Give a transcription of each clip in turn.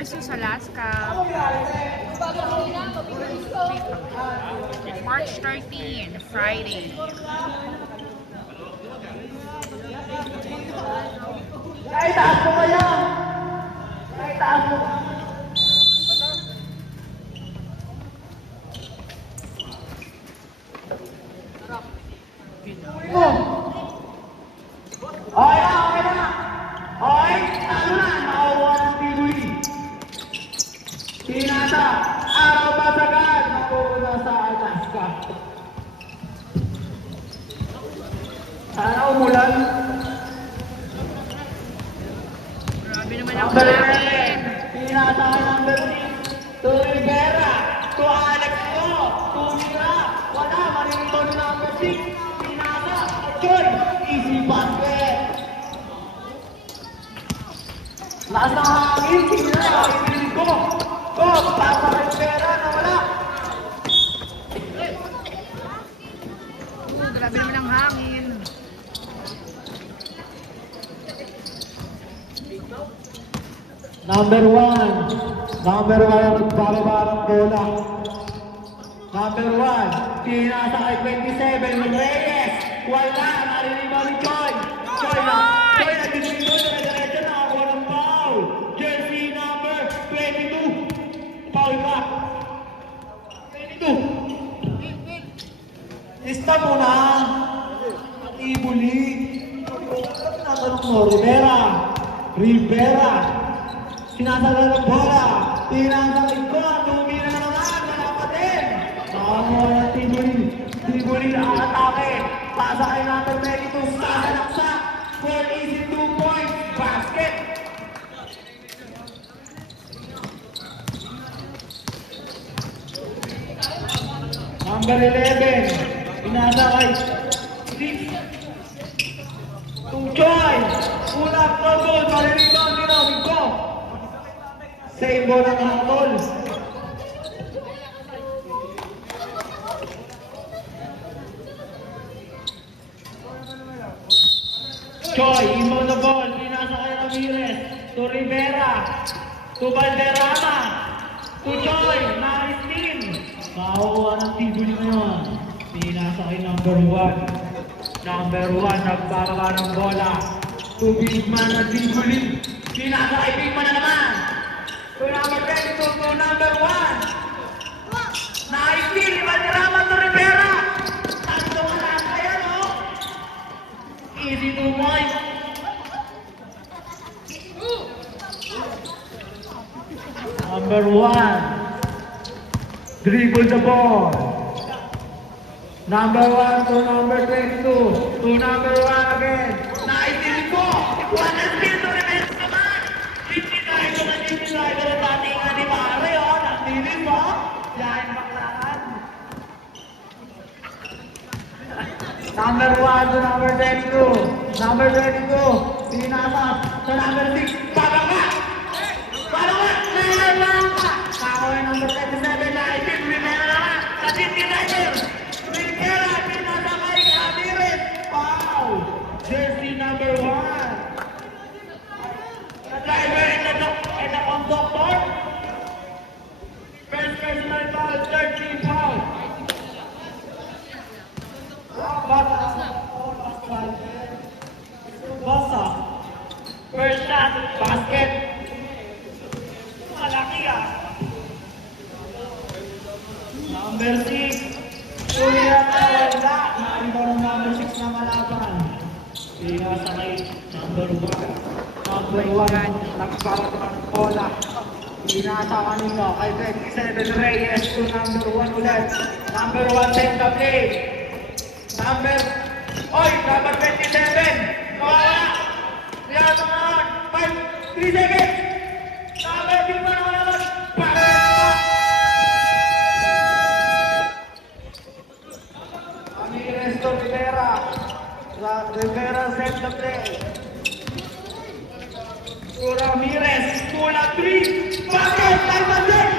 versus Alaska. March 13, Friday. Ay, taas mo kaya! Ay, taas mo! Okay na, okay na! Okay, ano na, nakakuha ng PBB. Pinasa, araw basagan, nakuha sa Alaska. Sana umulan. Grabe naman ang Number hangin. 11, pinasa ka number 6, to Rivera, to Alex Ko, to Mira, wala, marinito ni number 6, pinasa, Joy, easy basket. Lakas ng hangin, tingnan na, ipilit ko. Ko, pasa kay Rivera, nawala. Grabe naman ang hangin. Number 1 ang nagbababa ng bola. Number 1, pinasa kay 27, Reyes. Wala, narinig mo ni Joy. Joy na, Joy na, dito, dire-diretso, nakakuha ng foul. Jersey number 22. Foul ka. 22. Lista mo na. Ibuli. Natanong mo, Rivera. Sinasala ng bola. Pinasakit ko. Tumira na naman. Wala pa din. Nakakuha ng Tibuli na atake. Pasa kay natin Medito. Sasalaksa. For easy 2 points. Basket. Number 11. Pinasa kay 6. Tuchoy! Ulap no goal! Malilibang dinawin ko! Same ball ang hatol. Choy, inbound the ball. Pinasa kay Ramirez. To Rivera. To Valderrama. To Choy. Nice team. Makakuha ng tibuli ngayon. Pinasa kay number 1. Number 1, nagbababa ng bola. To Bigman na tibuli. Pinasa kay Bigman na naman. To number 22, to number 1. Nice team. Valderrama to Rivera. Tatlo ka lang kaya, no? Easy 2 points. Number 1. Dribble the ball. Number 1 to number 22. To number 1 again. Naitili ko. One and still to remain naman. 59 naman yung driver ng dating ni Mare. Naitili mo. Yan baklaran. Number 1 to number 22. Number 22. Pinasa sa number 6. Bababa. Bababa. Bababa. Kakoy number 27. Naitili. Remain naman. Sa 59. Rivera, pinasa kay Ramirez. Wow! Jersey number 1. The driver and the conductor. First personal foul, 13 foul. Basa. First shot, basket. Malaki ah. Number 6. Kuya Kawala, narito ng number 6 na malaban. Pinasa kay number 1. Number 1, nagbababa ng bola. Pinasa kanino kay 27 Reyes to number 1 ulit. Number 1, take the play. Number 27. Kawala. Yan naman. 3 seconds. Number 5 na naman. Rivera set the play. To Ramirez, pull up 3. Basket, time and set.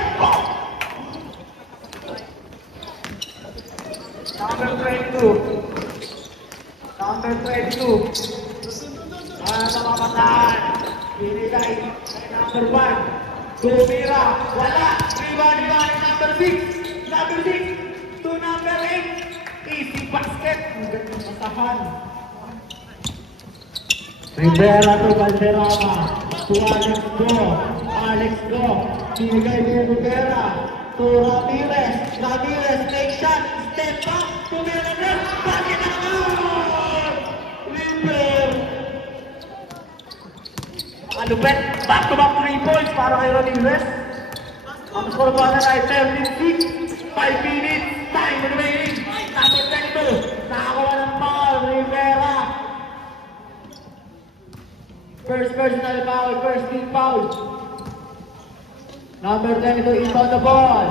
Number 22. Number 22. Namamataan. Binigay kay number 1. Tumira. Wala. Rebound number 6. Number 6 to number 8. Easy basket. Ang ganda ng pasahan. Rivera to Valderrama. To Alex Go. Alex Go. Binigay ni Rivera. To Ramirez. Ramirez make shot. Step back. Tumira na. Bakit ako? Rivera. Ano ba? Back to back 3 points para kay Ramirez. Ang score pa na ay 13-6. 5 minutes. Time remaining. Number 22. Nakakuha ng foul. Rivera. First personal foul. First team foul. Number 22 is on the ball.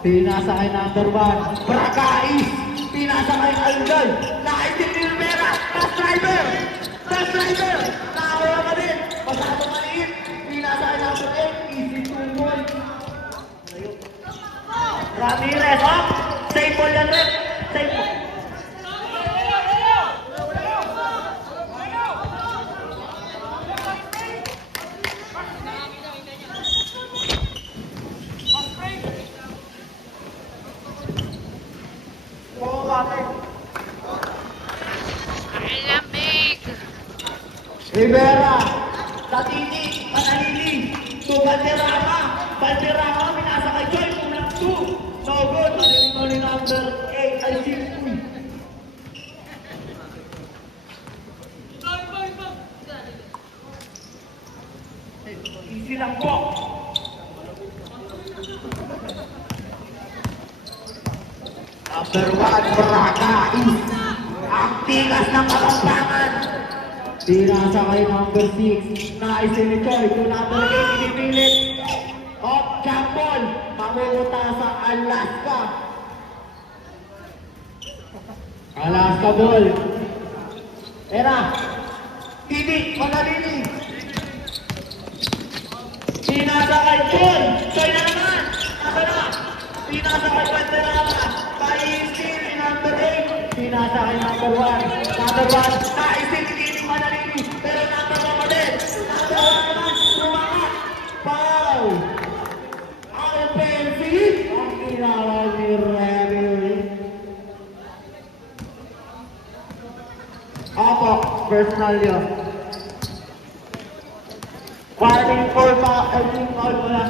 Pinasa kay number 1. Bracais. Pinasa kay Algal. Nakaitin ni Rivera. Pass driver. Pass driver. Nakakuha ka din. Pasado maliit. Pinasa kay number 8. Easy 2 points. Ramirez. Oh! Save ball yan rin. Save ball. Lamig. Rivera, Latini, Manalili, to Valderrama. Valderrama, pinasa kay Joy, kulang 2. No good, malilino ni number 8, ay Simpuy. Easy lang po. Number 1, Bracais. Ang tigas ng kapampangan. Tinasa kay number 6. Naisi ni Choi. To number 8, inipilit. Off jump ball. Mamumunta sa Alaska. Alaska ball. Era. Tini. Manalili. Tinasa kay Choi. Choi na naman. Nasa na. Tinasa kay Valderrama. Paisi ni number 8. Tinasa kay number 1. Number 1. Naisi ni Tini Manalili. Pero number 1 pa din. Number 1 naman. Tumangat. Foul. Offensive. Ang ginawa ni Remy. Opo. Personal yun. Fighting for foul mula.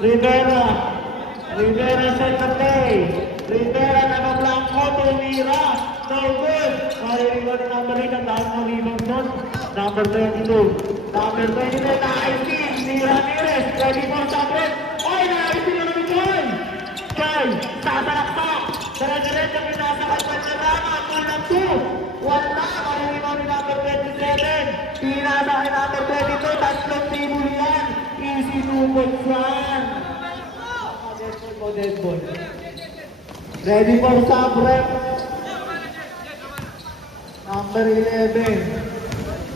Rivera. Rivera set the play. Rivera na blanco. Tumira. No good. Maririnig ni number 8 ang dahil ng rebound nun. Number 22. Number 22 na IC. Ni Ramirez. Ready for sublet. Oy! Na-IC na namin Joy! Joy! Sasalaksak! Dire-diretso pinasa kay Valderrama. Kulang 2. Wala. Maririnig ni number 27. Pinasa kay number 22. Tatlong table yan. Easy 2 points yan. Dead ball. Ready for sub rep. Number 11.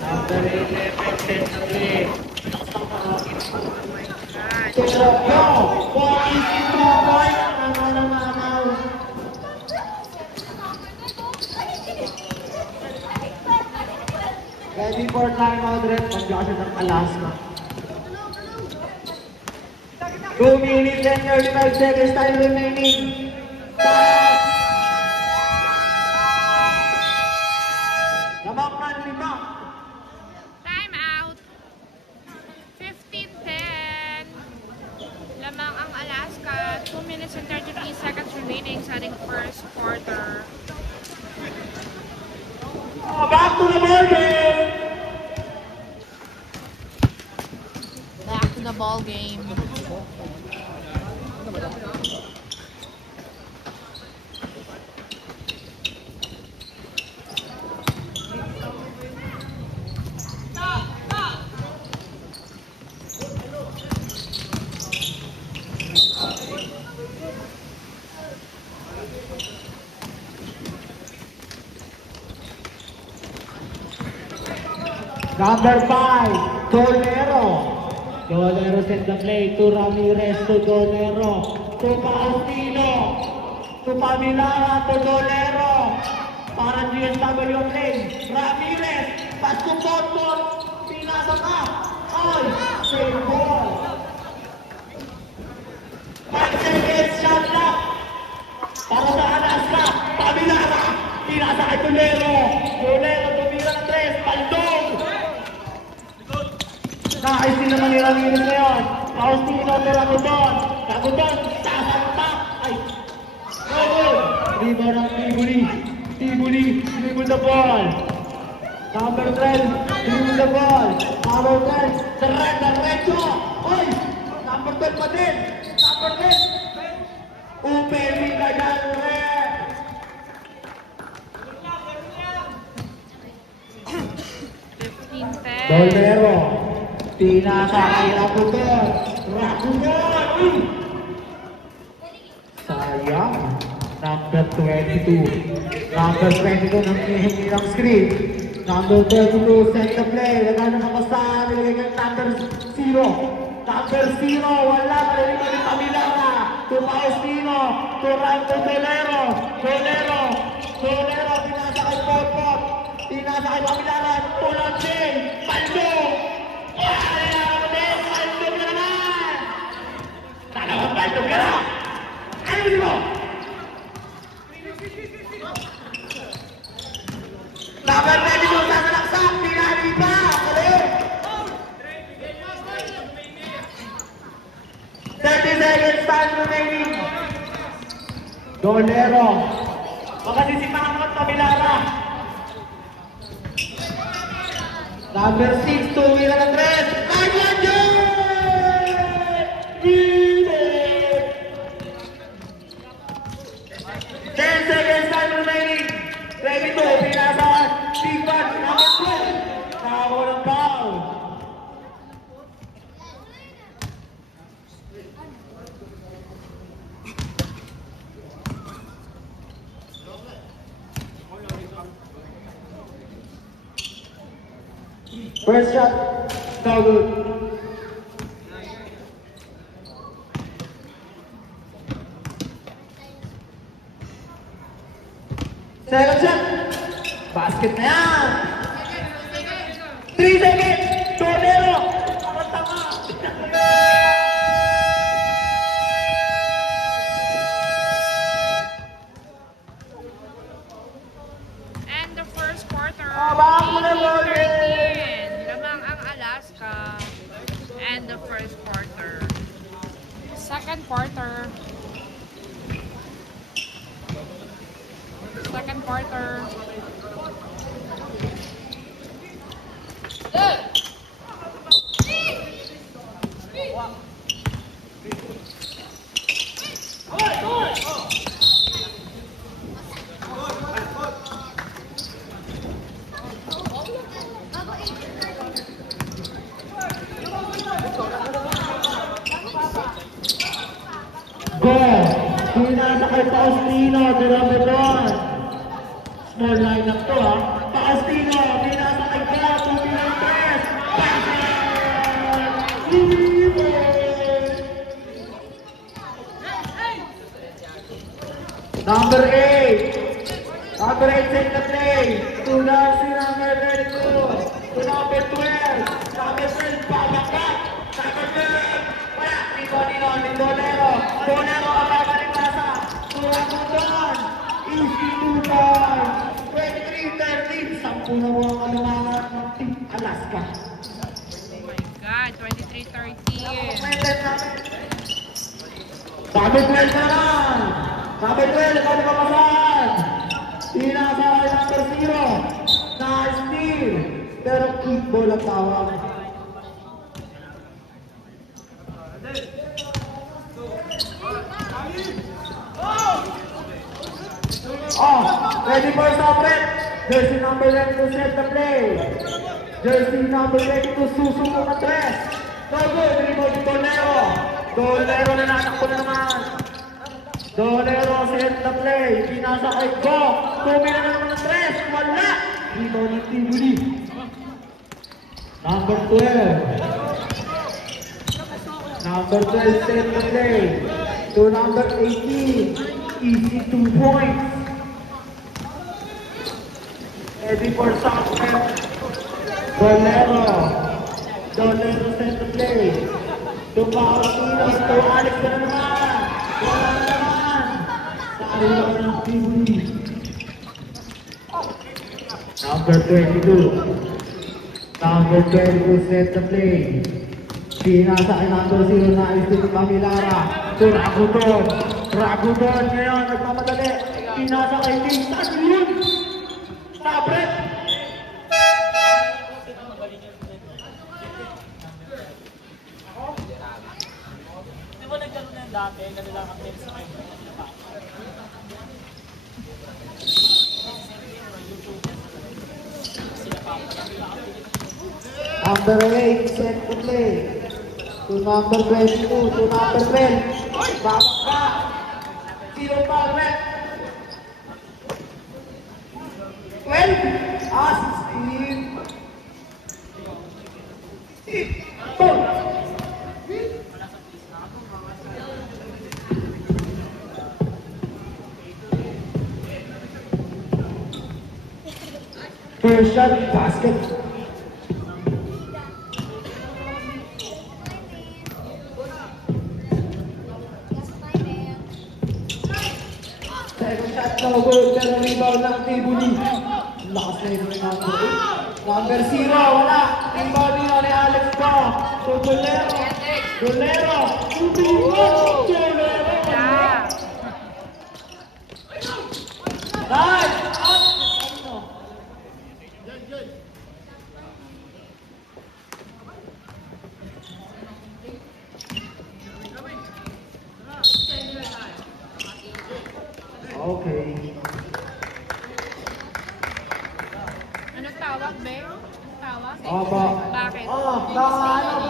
Number 11. Set the play. Pero yo, 42 points. Nanganamaw. Ready for timeout rep. Mag-josh ng Alaska. 2 minutes and 35 seconds time remaining. Stop! Lamang man 5. Time out. 15-10. Lamang ang Alaska. 2 minutes and 33 seconds remaining sa ating first quarter. Back to the ball game! Back to the ball game. Number 5, Dolero. Dolero set the play to Ramirez, to Dolero, to Faustino, to Pamilara, to Dolero. Para GSW play. Ramirez, pass to Portmore, pinasa ka. Ay, save ball. 5 seconds, shot clock. Para sa Alaska, Pabilara, pinasa kay Tulero. Tulero, tumira ng 3, Paldong. Nakaisin naman ni Ramirez ngayon. Faustino, Raguton. Raguton, sasalpak. Ay, goal. Rebound ng Tibuli. Tibuli, dribble the ball. Number 12, dribble the ball. Number 12, diretso. Oy, number 12 pa din. Number 10. Upemi ka dyan, Red. 15-10. Dolero. Pinasa kay Raguton. Raguton! Uy! Sayang. Number 22. Number 22 ng hihingi ng screen. Number 32, set the play. Nagano na basta, nilagay kay number 0. Number 0, wala. Nalagay kay Pamilana. To Faustino. To Dolero. Dolero. Dolero. Pinasa kay Potpot. Pinasa kay Pamilana. To Lancing. Paldo. Paldo ka naman. Talawang paldo ka na. Ayun mo. Number 22, sasalaksak, pinali pa, kalit! 30 seconds, time remaining. Dolero. Makasisipahan mo at Pabilara. Number 6, tumira ng 3. Nagladyan! Needed! 10 seconds, time remaining. 22, pinasa. Stephen, number 12. Nakakuha ng foul. First shot, no good. Second shot, basket na yan. 3 seconds, Dolero. Ang tama. And the first quarter, Baka mo na, 18-13. Lamang ang Alaska. And the first quarter. Second quarter. Second quarter. Go! Pinasa kay Faustino, number 1. Small lineup to ha. Faustino, pinasa kay Go, 2 minutes. Number 8. Number 8 set the play. To Darcy, number 32. To number 12. Number 12, pabakak. Number 12. Wala, Nino, Dolero. Dolero, ababa ni Pasa. To Raguton. Easy 2 points. 23-13. 10 na mo ang alumangan ng Team Alaska. Oh my God, 23-13. Sabi 12 na lang. Sabi 12, ikaw na papasahan. Pinasa kay number 0. Na-steal. Pero quick ball ang tawag. Oh, ready for Sopret. Jersey number 9 to set the play. Jersey number 8 to susuko na 3. No good, dribble ni Dolero. Dolero na natakbo na naman. Dolero set the play. Pinasa kay Go. Tumira na naman ng 3. Wala. Dribble ni Tibuli. Number 12. Number 12 set the play. To number 18. Easy 2 points. Ready for Sopret. Dolero. Dolero set the play. To Faustino. To Alex na naman. Wala naman. Sayang ng Tibuli. Number 22. Number 22 set the play. Pinasa kay number 0 na isip ni Pamilara. To Raguton. Raguton ngayon nagmamadali. Pinasa kay Vincent yun. Sabret. Di ba nagkaroon na yan dati? Ganun lang ang tennis na yun. Number 8 set to play. To number 22. To number 12. Babak ka. Zero ball red. 12. 16. Boom. First shot, basket. Second shot, no good. Pero rebound ng Tibuli. Lakas na yun ng number 8. Number 0, wala. Rebound nyo ni Alex Ko. So, Dolero. Dolero. Dolero. Yeah. Nice. Okay. Ano tawag, Be? Anong tawag? Opo. Bakit? Oh,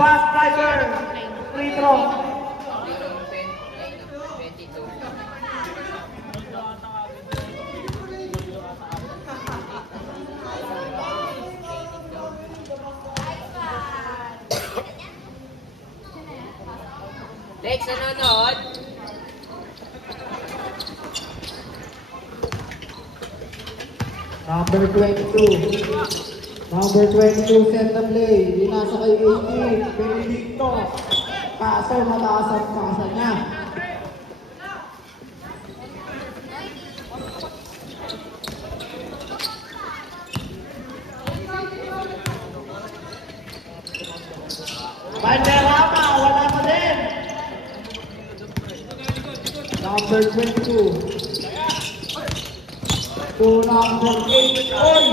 back driver. Free throw. Lex, nanonood? Number 22. Number 22 set the play. Dinasa kay 18. Benedicto. Kaso mataas ang pasa niya. Valderrama, wala pa din. Number 22. To number 8. Oy!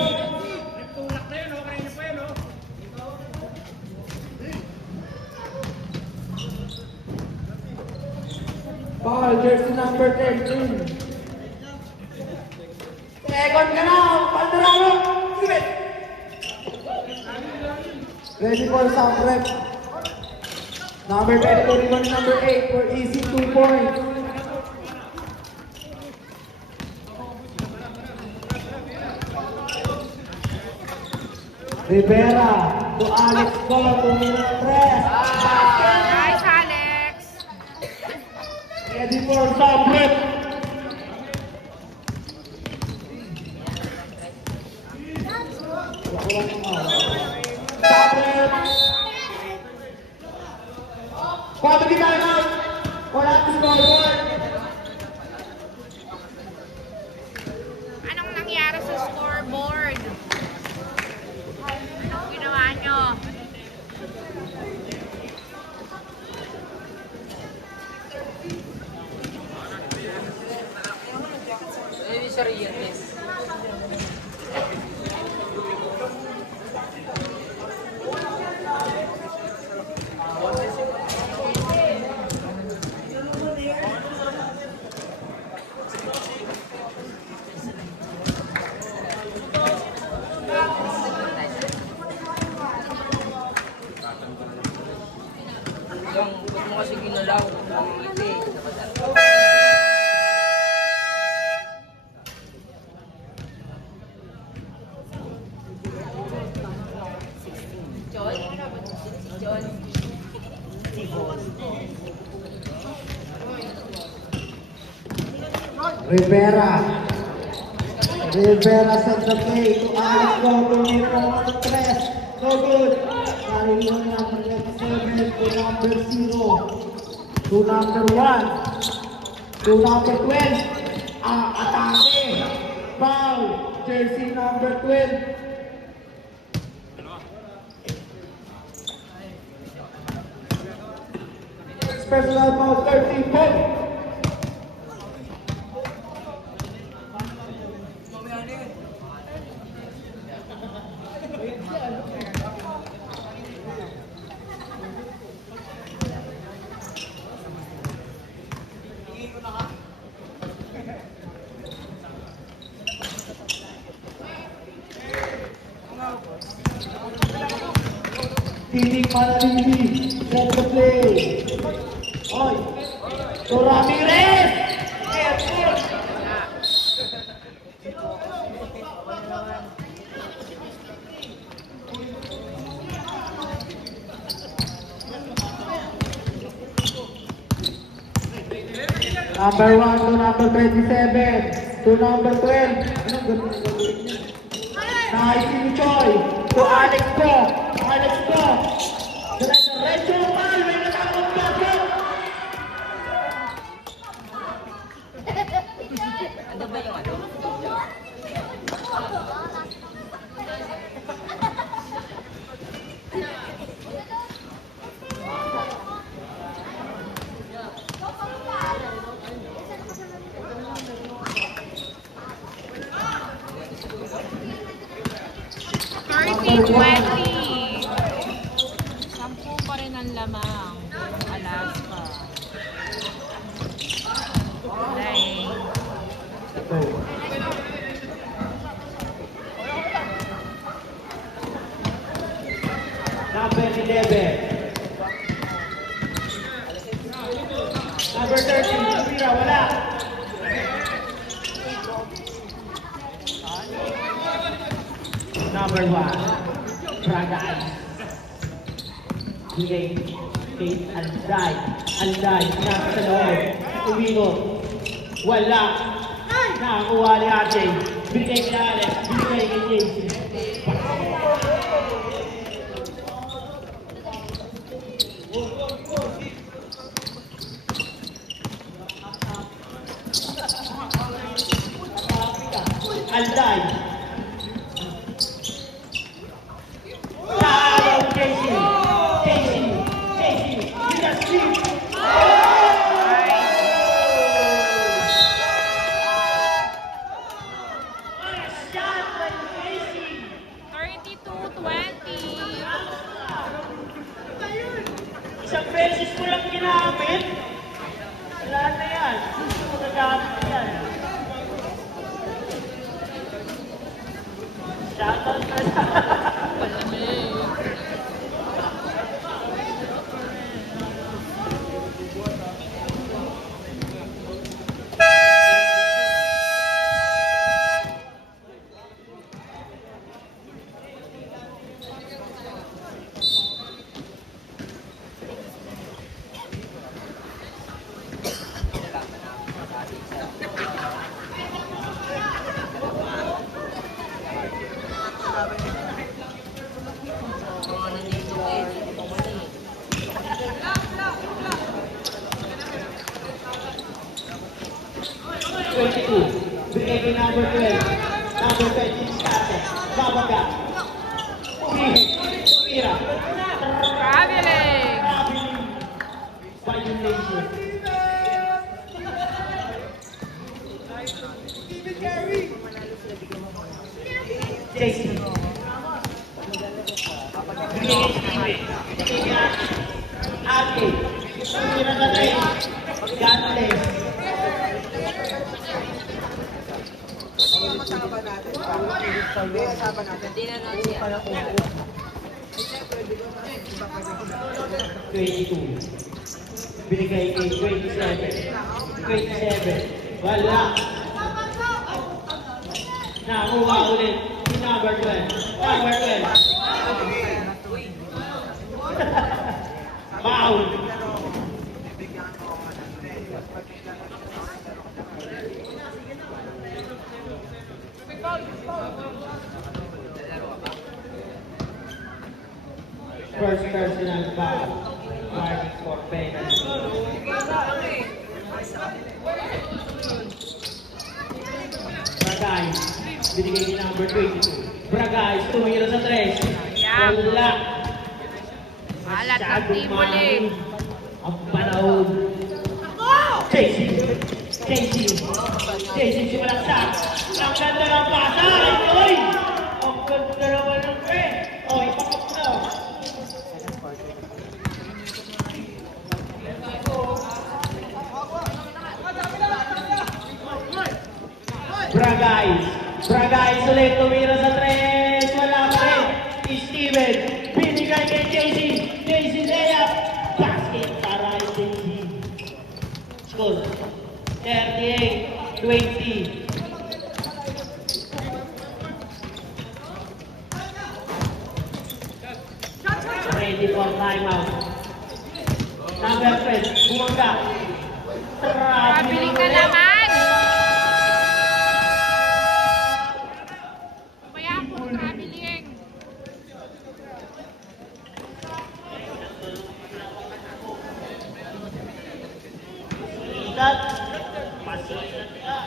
Foul, jersey number 13. Second ka na, Valderrama. Sige. Ready for some rep. Number 22, rebound number 8 for easy 2 points. Rivera to Alex Ko, 2-minute press. Nice, Alex. Ready for some rep. Stop rep. Quality timeout. Wala to scoreboard. Anong nangyari sa scoreboard? Anong ginawa nyo? Ano yung sarili yan? Yung, huwag mo kasi ginalaw. Hindi, nakadal. John? Si John? Rivera. Rivera set the play to Alex Ko, 2-minute press. No good. Carry on number 7 to number 0. To number 1. to number 12. Atake. Foul. Jersey number 12. Personal foul 13 points. Tinig Manalili, set the play. Oy, to Ramirez! Airport! Number 1 to number 27 to number 12. Nice ni Choi to Alex Go. Alex Go. Diretso pal, may natakot ka po. Ano ba yung ano? Sampu pa rin ang lamang. Alaska. Dahil. Number 11. Number 13, Sira, wala. Number 1, Bragay. Bigay kay Alday. Alday, nasa sa loob. Umingot. Wala. Nakakuha ni Ate. Bigay kay Alex. Bigay kay Jason. Alday. Talo, Casey. Casey. Casey. Bigas team. Shot by Casey. 32-20. Isang beses ko lang ginamit. Wala na yan. Magagamit na yan. Shoutout na lang. Mga nandito eh. Pumani. 22. Bigay kay number 12. Number 13, Scate. Babaga. Umira. Traveling. Traveling. Violation. Jason. Bigay kay Steve. Bigay kay Ate. Umira na tayo. God bless. Hindi na natin yan. 22. Binigay kay 27. 27. Wala. Nakuha ulit. Si number 12. Number 12. Foul. First personal foul. Marking for penalty. Binigay ni number 22. Bragay, tumira sa 3. Sayang. Wala. Alat ng Masyadong Tivoli. mahal ang panahon. JC. Sumalaksak. Ang ganda ng pasa. Oy! Ang ganda naman ng pre. O, ipakap na. Bragay ulit. Tumira sa 3. Wala pa rin. Steven. Binigay kay JC. JC layup. Basket para kay JC. Score. 38-20. Ready for timeout. Number 12, bumangga. Pabili ka naman. Kaya ako kabiling. Ikat. Masikat ka.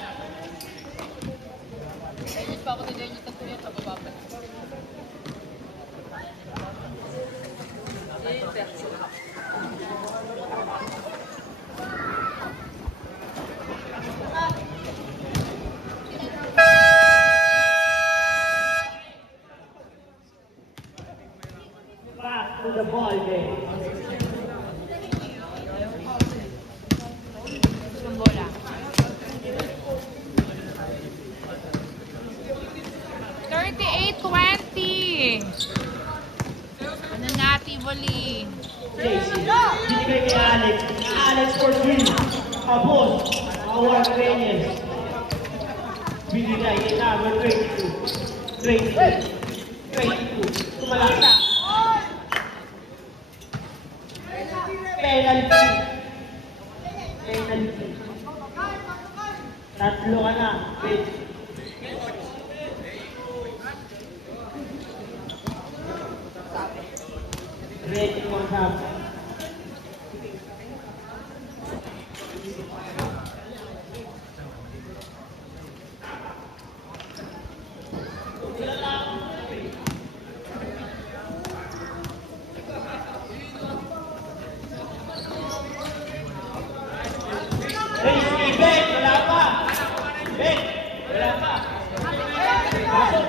Back to the ball game. Yung bola. 38-20. Ano na, Tivoli? JC. Binigay kay Alex. Alex for 3. Abos. Howard Reyes. Binigay kay number 22. Tumalaksa. Penalty. Tatlo ka na. Ready for half. Hey, Ben, wala pa. Ben, wala pa. Pasok.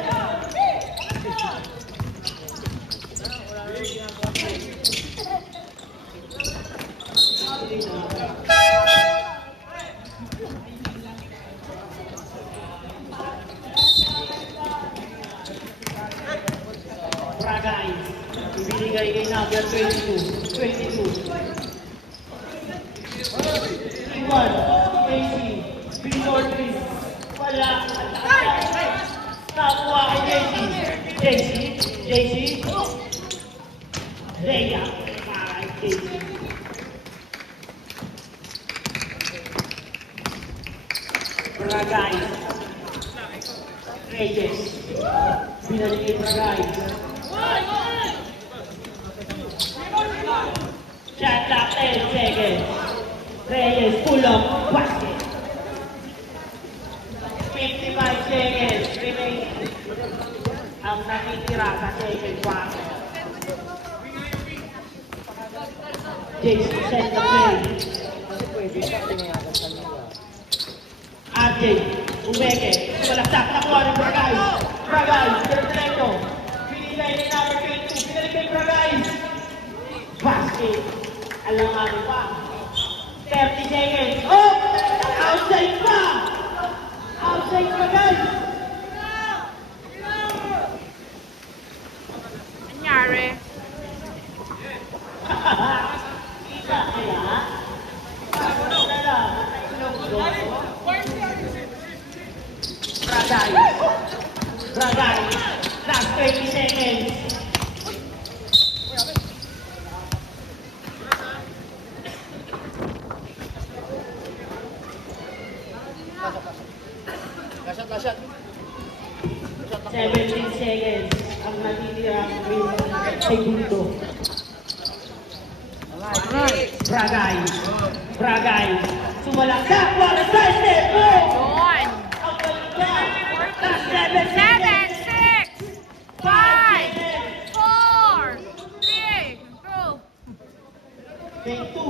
Bragay. Ibinigay kay number 22. Iwan. Casey. Binordry. Wala. Nakuha kay JC. Leia. Para kay JC. Bragay. Reyes. Binalik kay Bragay. Shot clock 10 seconds. Reyes pull up basket. 55 seconds remaining. Ang nakitira sa second quarter. Jason set the play. RJ, umeke, sumalaksak, nakuha ni Bragay. Diretso. Pinilay ni number 22, pinalik kay Bragay. Basket. Alanganin pa. 30 seconds. Oh! Outside pa! Outside pa, guys! Anyari? Isa kaya? Ano na lang? Bragay. Last 20 seconds. Lashat. 17 seconds ang natitira ng segundo. Bragay. Sumalaksak. What a side step! Boom! Yun. Ang galing niya. Last 7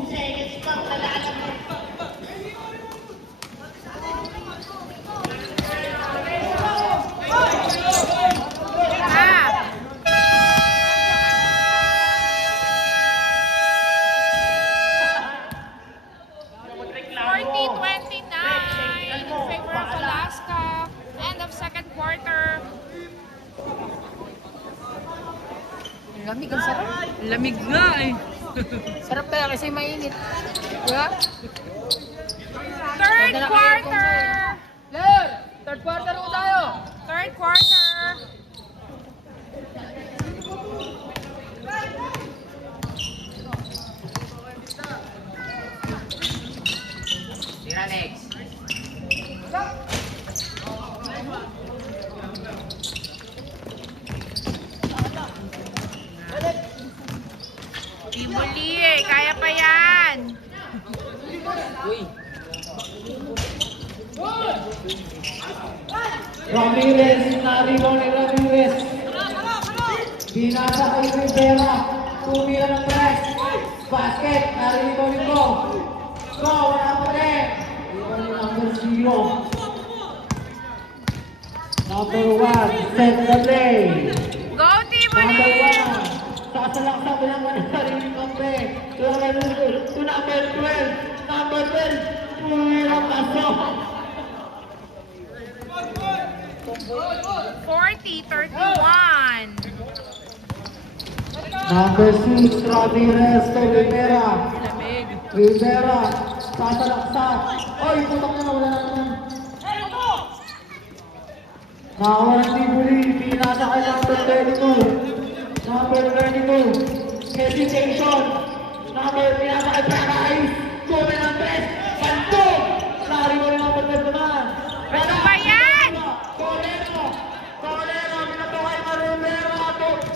seconds pang nalalagay. Ah! 40-29 in favor of Alaska. End of second quarter. Lamig, ang sarap. Lamig nga eh. Sarap kaya kasi mainit. Diba? Third quarter. Ler! Third quarter ko tayo. Third quarter. Tira next. Ibuli eh. Kaya pa yan. Uy. Ramirez, na-rebound ni Ramirez. Binasa kay Rivera. Tumira ng press. Basket, na-rebound ni Go. Go, wala pa rin. Rebound ni number 0. Number 1, set the play. Go, Number Tibuli! 1, sasalaksa mo lang ang sarili kampe. To number 12. Number 12, tumira pasok. 40-31. Number 6, Ramirez kay Rivera. Lamig. Rivera, sasalaksak. Oy, putok na, wala na naman. Nakawalan ni Buli, pinasa kay number 22. Number 22, hesitation. Number, pinasa kay Prakais. Kumi ng best, bantog. Lari mo rin number 12 naman. Ano ba yan? Colero, Colero, minato kay Rivera.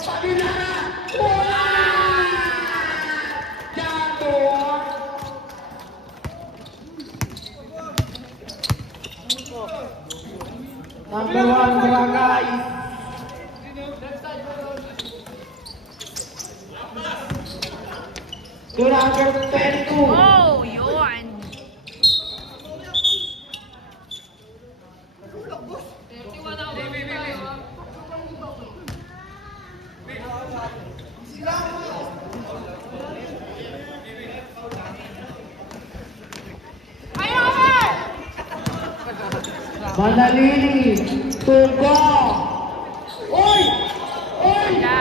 Pabila na. Wala! Jato! Number 1, Barangay. To number 22. Oh, yun. Manalili, Turbo. Oy! Oy! Wala.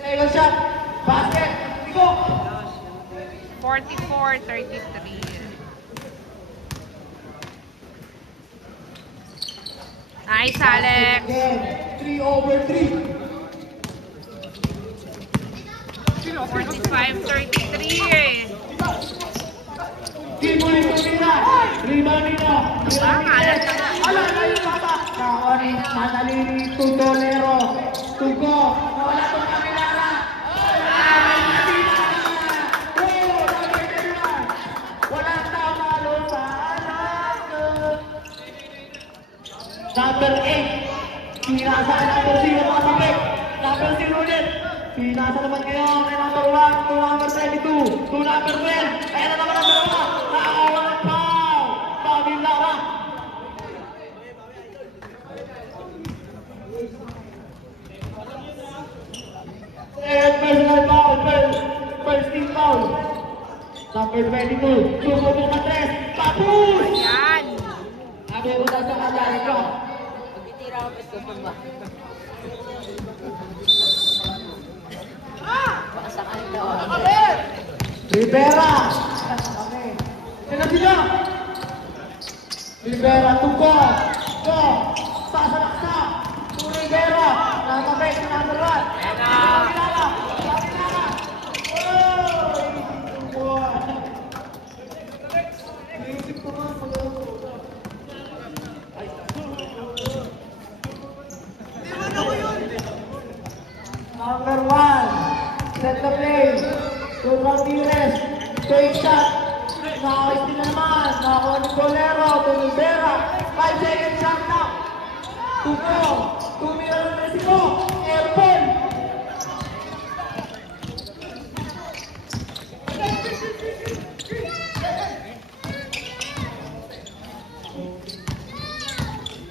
Second shot. Basket. Go! 44-33. Nice, Alex. Again. 3/3. 45-33 eh. Tibuli tumira. Rebound nito. Ah, kalat na nga. Ala, layo bata. Kaon, Manalili, Tutolero. Tugo. Nawala itong Kamilara. Wala tama sa anak. Number 8. Pinasa ka number 0 mga sabik. Number 0 ulit. Pinasa naman kayo kay number 1 to number 22 to number 12. Ayan na naman ang dalawa. Nakawa ng foul. Pabin Lara. Second personal foul. First team foul. Number 22. Suko po ka 3. Tapos! Yan. Sabi ko na sa kalari ko. Pagtitira ko, pwesto pa ba? Baka sakal daw. Rivera! Okay. Sino sila? Rivera to go! Go! Sasalaksa! To Rivera! Nakabay sa number 1! Pakilala! Pakilala! Oh! Iisip ko Set the play. To Ramirez. Take shot. Nakakit din naman. Nakakuha ni Bolero. To Rivera. 5 seconds shot na. Tupo. Tumira ng Mexico. Airborne.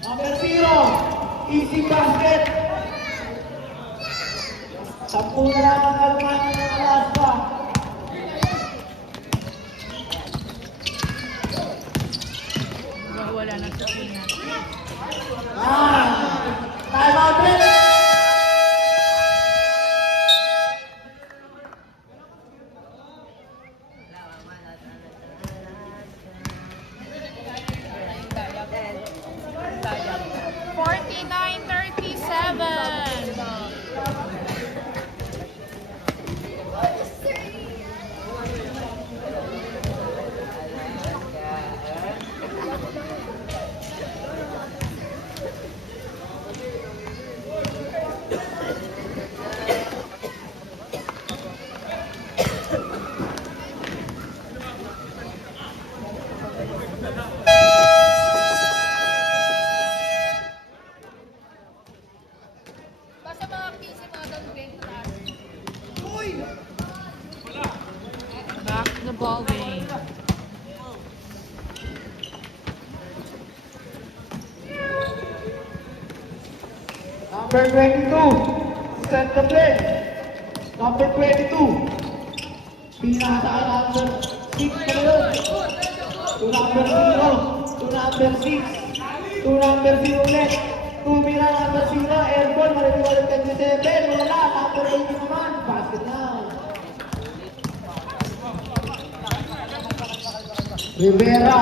Number 0. Easy basket. 10 na lang ang kalmanan ng Alaska. Wala na sa una. Time out break. Basta mga PC mga doon game taas. Back to the ball game. Number 22. Set the play. Number 22. Pinasa ka number 6 na yun. To number 0. To number 6. To number 0 ulit. Tumira number 0. Airborne. Maliliwala 27. Wala. Number 80 naman. Basket now. Rivera.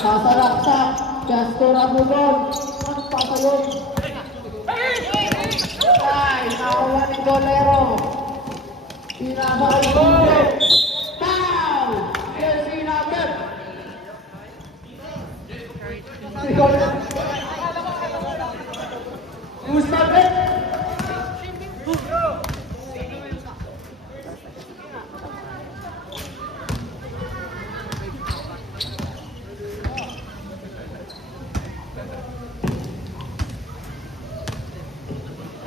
Sasalaksak. Castor Abudon. Ang pasalong. Ay, nakawa ni Dolero. Pinasa kay Dolero. Foul! Jersey number. Si Dolero. Who's number?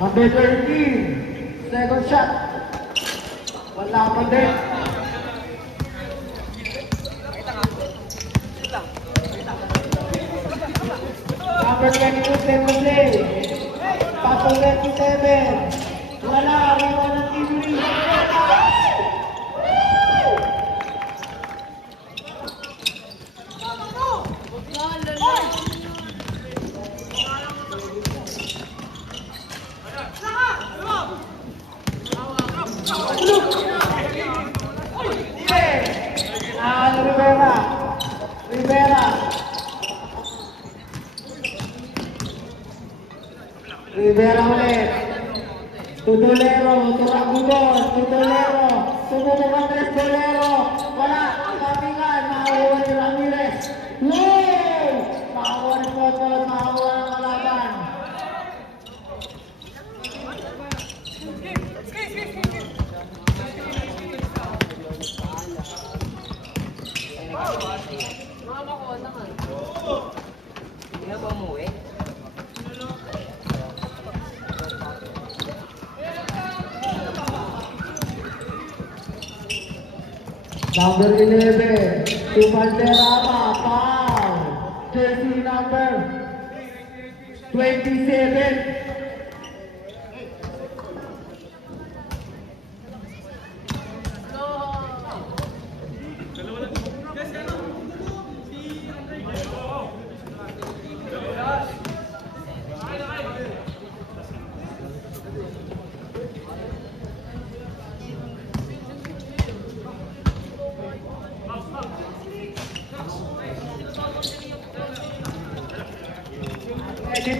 Number 13, second shot. Wala pa din. Number 22, second play. Pasok 27. Wala, riwa ng Tiburi. Rivera. Rivera. Rivera ulit. Tudolero. Turagudon. Tudolero. Sumunod Andres Bolero. Wala. Kapingan. Nakakuha ni Ramirez. Wow! Nakakuha ni Potol. Nakakuha ng kalaban. Number 11, to Valderrama, foul. Jersey number 27.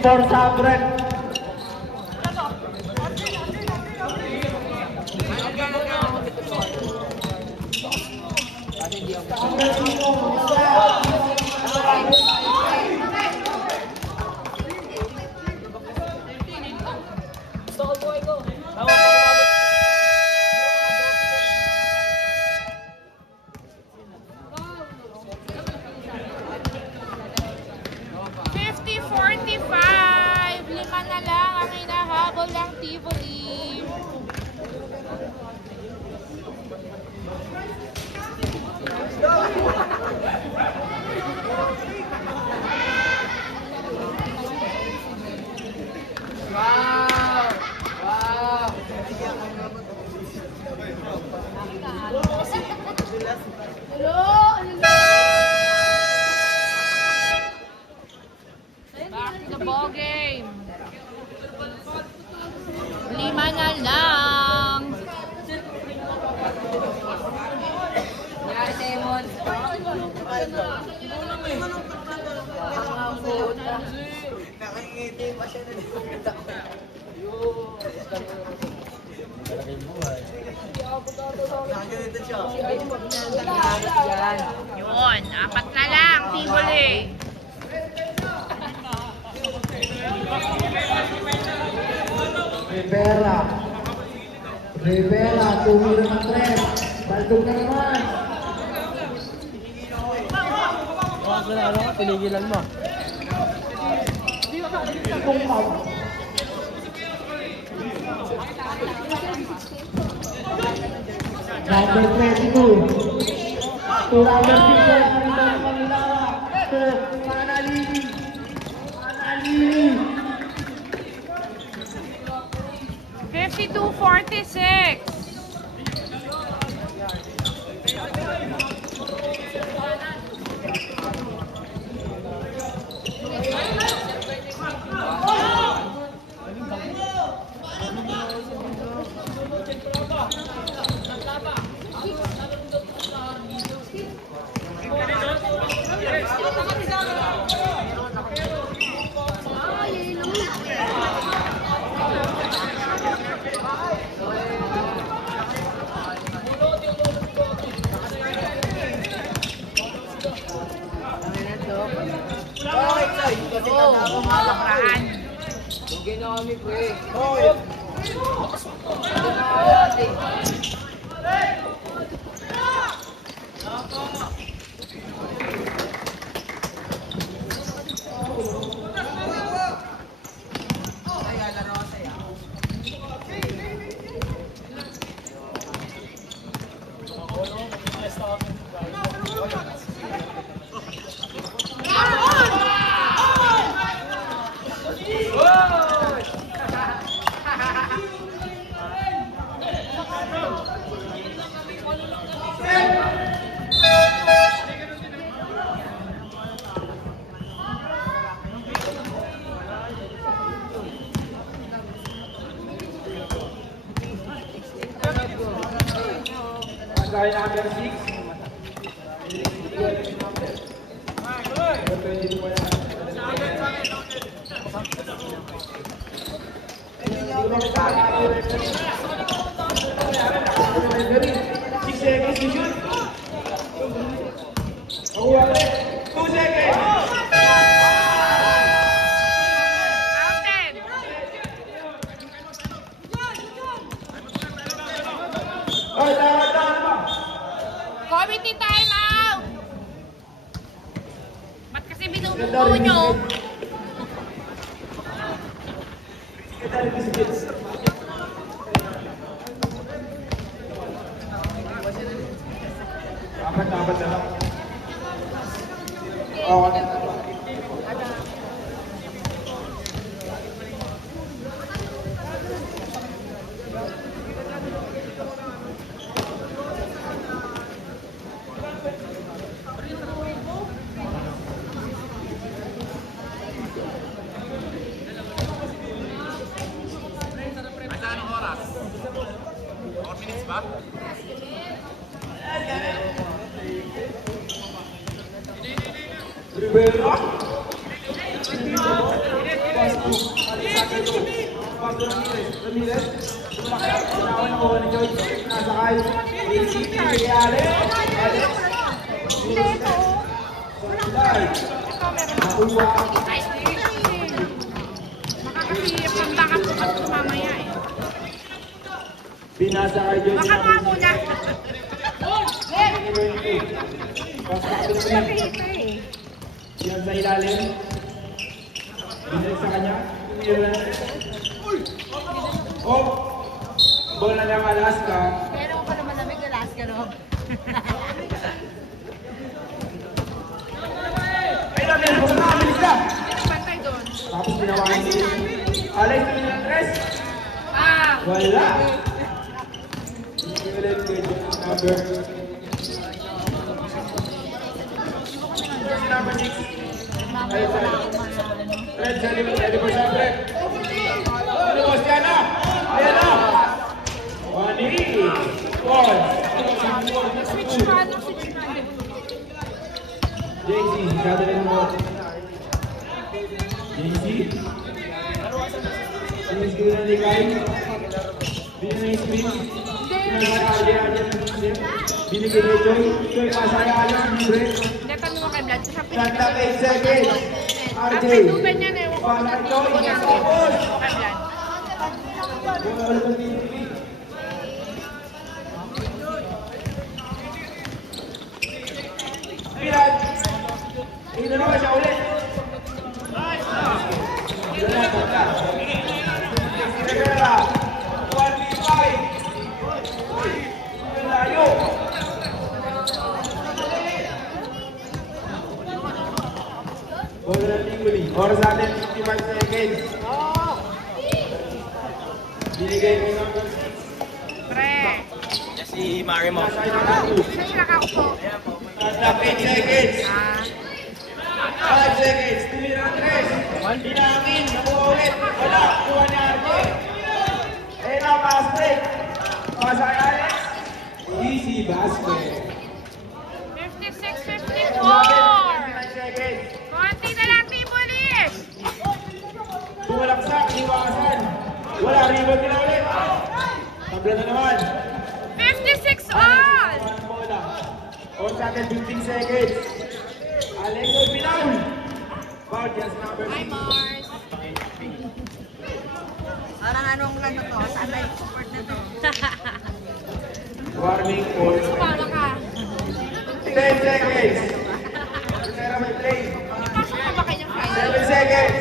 For Sabret. Tivoli. Wow! Wow! Back to the ball game. 5 na lang. Nangyari sa Emon. Nakangiti pa siya na dito. Nakaganito siya. Yun, 4 na lang, Tivoli. Rivera. Rivera, tumira ng tres. Baldog na naman. Kaso na ano ka, tinigilan mo. Kung out. Number 22. To number 6 na ng Pangilala. To Manalili. Manalili. 52-46. Lakraan. Lugay na kami, pre. Guy number 6. Counted. Committee time out. Ba't kasi binubuo nyo? Apat na lang. Rivera. Ramirez. Unawan ako ni Joy. Nasakay. Alex. Nakuha. Makakasiyap ang backup ko kasi mamaya eh. Binasa kay Joy. Baka nga muna. Yan sa ilalim. Binalik sa kanya. Tumira. Alaska. Pero ko pala malamig, Alaska, no? Ay, namin, kung nakabilis na. Sino bantay doon? Tapos ginawa ni Alex Fernandez. Ah! Wala. Number. Number 6. Mamaya wala akong mga Red, ready for shot, Red. Ano ko, Siana? Ayan na. 1-8. Ball. Switch ka, no? Switch ka. JC, gathering mo. JC. Siniskin na ni Kai. Binigyan na yung screen. Binigyan na Joy. Joy, pasaya ka lang. Libre. Hindi, tanong mo kay Vlad. Siya Shot clock 8 seconds. RJ. After 2 ben yan eh. Huwag ko Pasaya na Joy. kay Focus. Vlad. Pirat. Ito naman siya ulit. Rivera. 1v5. Layo. Bola ng Tinguli. Oras natin 55 seconds. Binigay ko ng Pre. Si Marimo. Siya sila kaupo. Stop 8 seconds. Ah. 5 seconds. Tumira ng 3. Dinangin. Nakuha ulit. Wala. Kuha ni RJ. Eh na, pass break. Pasa kay Alex. Easy basket. 56-54. 59 seconds. Konti na lang, Team Police. Tumalaksak. Iwasan. Wala. Rebound nila ulit. Tabla na naman. 56 all. One bola. On sa atin, 15 seconds. Alex Pinaul. Foul just number Hi, 6. Mars. Parang anong lang na to, sana yung support na to. Warning for Sumama ka. 10 seconds. Pera may play. Pasok ka ba kanyang Friday? 7 seconds.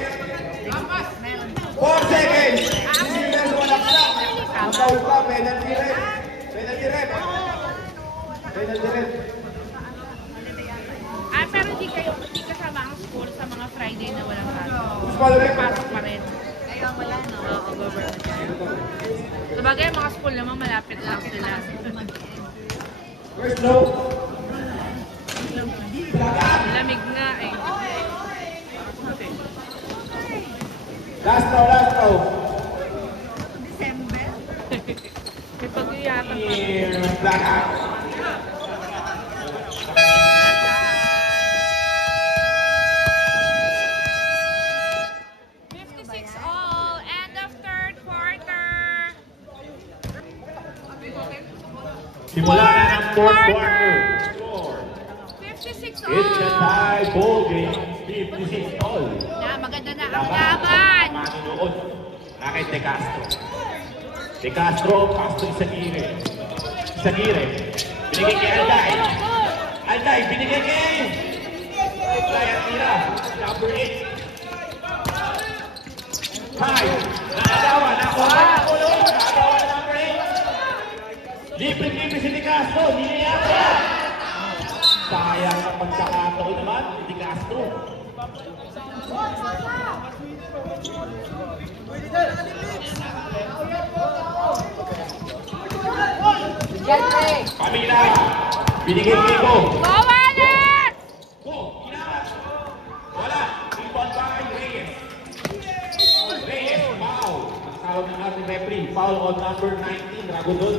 Meron. 4 seconds. Hindi na sumalaksak. Ang foul pa, penalty red. Penalty red. Penalty red. Ah, pero hindi kasama ang school sa mga Friday na walang pasok. Small red. Pasok pa rin. Ayun, wala, no? Oo, government yan. Sabagay, mga school naman malapit lang sila. First low. Lamig nga eh. Last row, last row. December. May pag-iyakan pa. Here, blackout. All, end of third quarter. Simula na ang fourth quarter. 56 It's a all. tie ball game. 56 all. Na, maganda na ang laban. Manonood na kay De Castro. De Castro, Castro Isagire. Isagire. Binigay kay Alday. Alday, binigay kay Alday at tira. Number 8. Five. Nakadawa. Nakuha. Nakadawa na number 8. Libre-libre si De Castro. Niliyata. Sayang ang pagkakataon naman ni De Castro. Jeffrey! Pamila. Binigay kay Go. Go, Alex! Go. Inangat. Wala. Rebound by Reyes. Reyes. Foul. Tawag ng ating referee. Foul on number 19. Ragodon.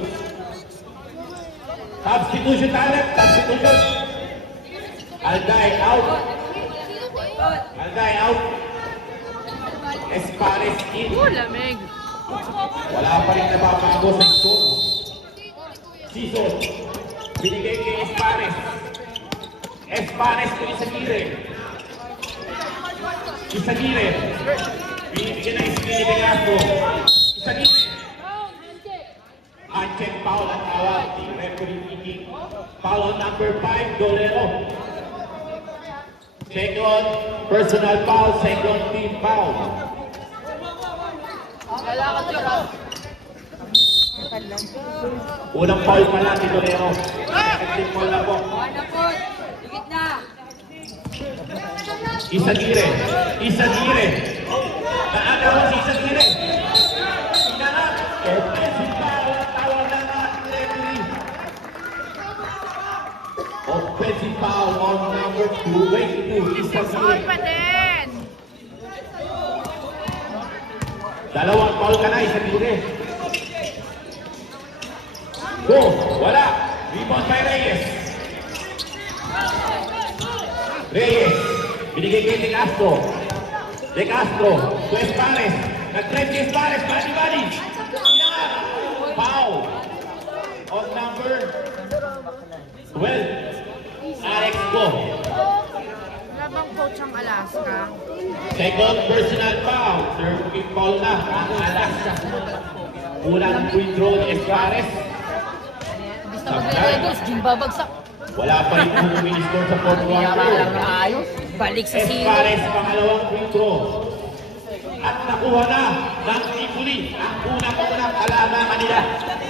Substitution talent. Substitution. Alday out. Alday out. Espares in. Lamig. Wala pa rin nababago sa score. Season. Binigay kay Espares. Espares to Isagire. Isagire. Binibigyan ng screen ni Castro. Isagire. Uncheck foul ang tawag ni referee Iggy. Foul on number 5, Dolero. Second personal foul, second team foul. Wala ka dyan, Unang foul pa lang, Titolero. Second team foul na po. Wala po. Higit na. Isagire. Isagire. Naagawa si Isagire. Inanap. Offensive foul ang tawag ng ating referee. Offensive foul on number 22, Foul Isagire. pa din. Dalawang foul ka na, Isagire. Go! Wala! Rebound by Reyes. Reyes. Binigay kay De Castro. De Castro. To Espares. Nag-trend kay Espares. Bali-bali. Foul. On number 12. Alex Go. Labang coach ang Alaska. Second personal foul. Third pick foul na. Ang Alaska. Unang free throw ni Espares. Basta mag-redos, Jim babagsak. Wala pa rin kung minister sa fourth quarter. Ayos. Balik sa sino. Espares, pangalawang free throw. At nakuha na ng Tivoli ang unang kalaban kanila.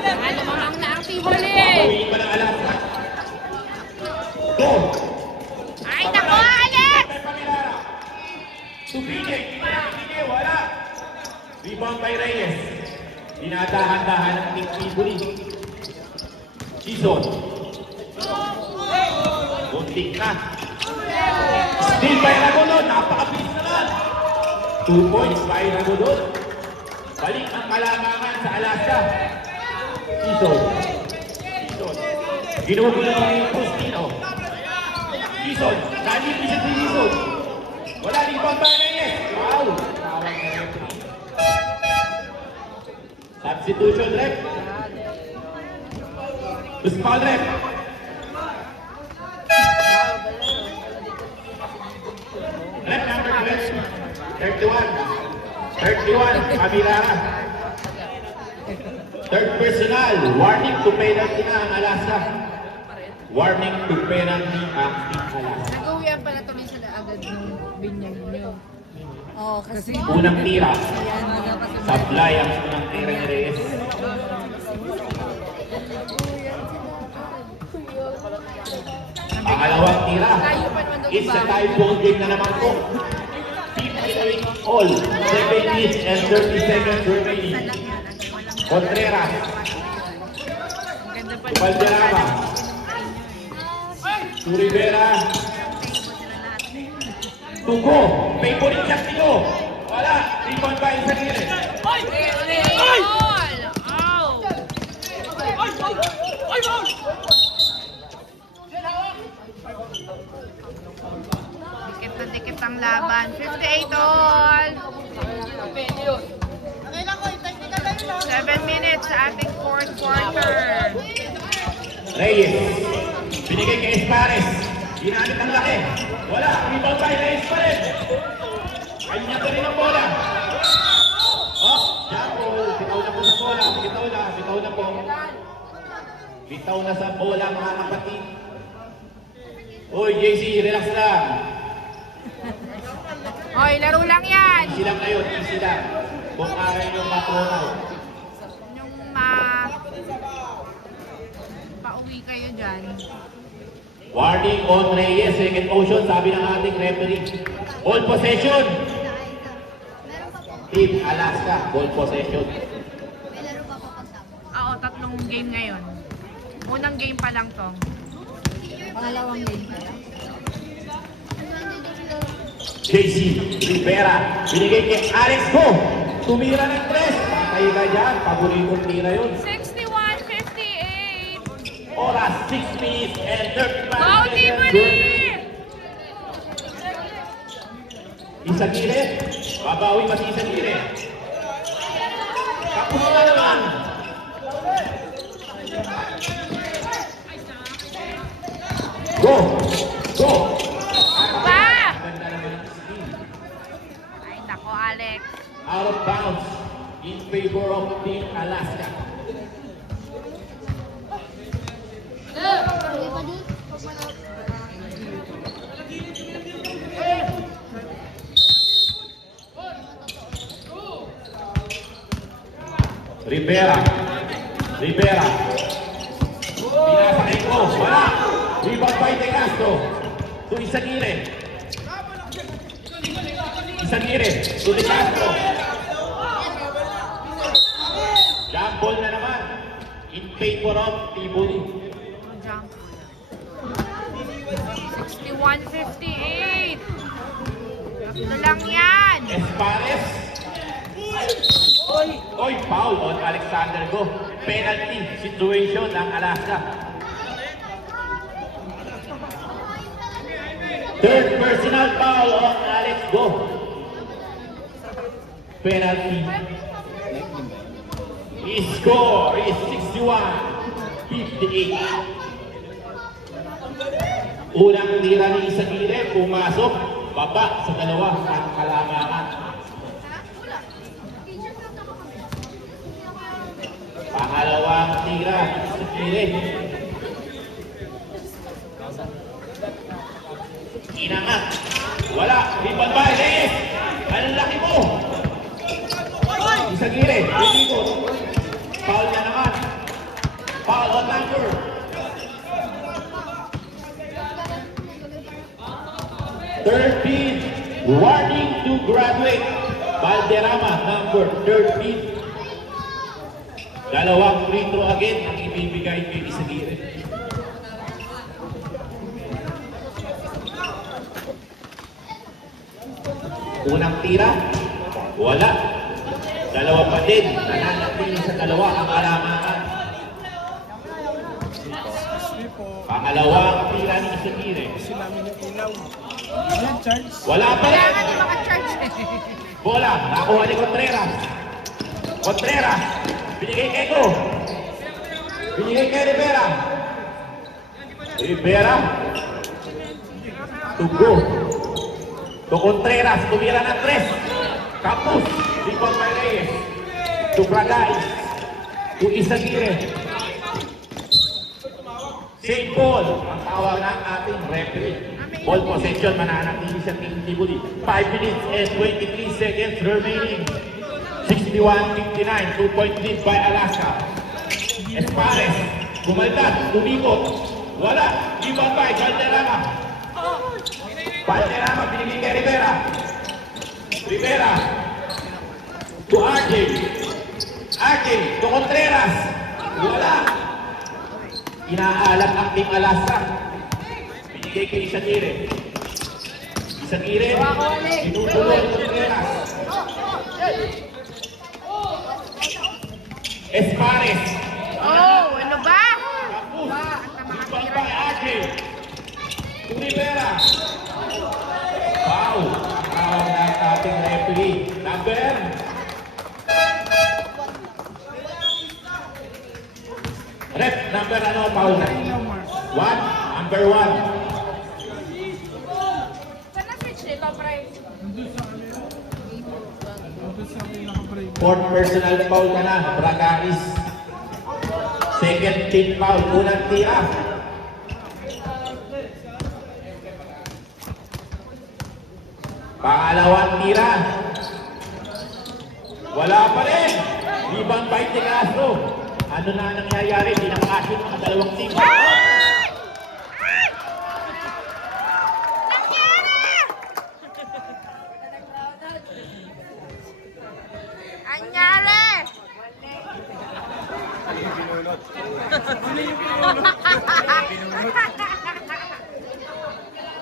Alamang na ang Tivoli. Pauwiin pa ng Alaska. Go! Ay, nako, Alex! Pamilara. To PJ. Wala. Rebound by Reyes. Dinadahan-dahan ng Tivoli. Season. Buntik na. Still by Ragudon. Napakabilis naman. 2 points by Ragudon. Balik ang kalamangan sa Alaska. Season. Season. Ginugulo ng Crustino. Season. Nandito siya si Season. Wala rebound by Reyes. Wow. Tawag na referee. Substitution rep. Foul rep. Rep number 31. 31, Pamilara. Third personal, warning to penalty na ang Alaska. Warning to penalty ang Team Alaska. Nag-uwian pala tuloy sila agad ng binyag nyo. Oo, kasi Unang tira. Sablay ang unang tira ni Reyes. Pangalawang tira. It's a tie ball game na naman po. 58 all. 7 minutes and 30 seconds remaining. Contreras. Ang ganda pa Valderrama. To Rivera. Tugo. Favorite shot nito. Wala. Rebound by Isagire. Goal! Dikit na dikit ang laban. 58 all. 7 minutes sa ating fourth quarter. Reyes. Binigay kay Espares. Ginamit ang laki. Wala. Rebound by Reyes pa rin. Kanya pa rin ang bola. Oh, Jaco. Bitaw na po sa bola. Bitaw na. Bitaw na po. Bitaw na sa bola mga kapatid. Uy, JC, relax lang. Hoy, laro lang yan. Easy lang ngayon. Easy lang. Kung kaya nyo matunaw. Yung pauwi kayo dyan. Warning on Reyes. Second motion. Sabi ng ating referee. Ball possession. Team Alaska. Ball possession. Oo, 3 game ngayon. Unang game pa lang to. pangalawang game pa lang. JC Rivera. Binigay kay Alex Go. Tumira ng 3. Patay ka dyan. Paboritong tira yun. 61-58. Oras 6 minutes and 35 Go, seconds. Tivoli! Isagire. Babawi pa si Isagire. Tapos na naman. Go! Go! Pa! Ganda naman ang steam. Ay, nako, Alex. Out of bounds in favor of Team Alaska. Rivera. Rivera. Pinasakay ko. Wala. Rebound by De Castro. To Isagire. Isagire. To De Castro. Jump ball na naman. In favor of Tibuli. Jump. 61-58. Ito lang yan. Espares. Oy, foul on Alexander Go. Penalty situation ng Alaska. Third personal foul on Alex Go. Penalty. His score is 61-58. Unang tira ni Isagire, pumasok, baba sa dalawa at kalamangan. Pangalawang tira, Isagire. Inangat. Wala. Rebound by Reyes. Ang laki mo. Isagire. Dito. Foul na naman. Foul on number. Thirteen. Warning to graduate. Valderrama, number 13. Dalawang free throw again ang ibibigay kay Isagire. Unang tira, wala. Dalawa pa din, nananatili sa dalawa ang alamangan. Pangalawang tira ni Isagire. Wala pa rin. Kailangan yung mga church. Bola, nakuha ni Contreras. Contreras, binigay kay Go. Binigay kay Rivera. Rivera. To Go. To Contreras, tumira ng 3. Campos, rebound by Reyes. To Bragay. To Isagire. Save ball, ang tawag ng ating referee. Ball possession, mananatili sa Team Tibuli. 5 minutes and 23 seconds remaining. 61-59, 2-point lead by Alaska. Espares, kumaldad, umikot. Wala, rebound by Valderrama. Valderrama, binigay kay Rivera. Rivera. To RJ. RJ, to Contreras. Wala. Inaalat ang Team Alaska. Binigay kay Isagire. Isagire. Inutuloy ang Contreras. Espares. Oh, ano ba? Tapos. Rebound by RJ. To Rivera. Wow. Ang tawag ng ating referee. Number. Rep, number ano, foul na? 1, number 1. Saan na-switch nito, pre? Fourth personal foul ka na, Bragais. Second team foul, unang tira. Pangalawang tira. Wala pa rin. Rebound by De Castro. Ano na nangyayari? Di nakashoot mga dalawang team. Anyari!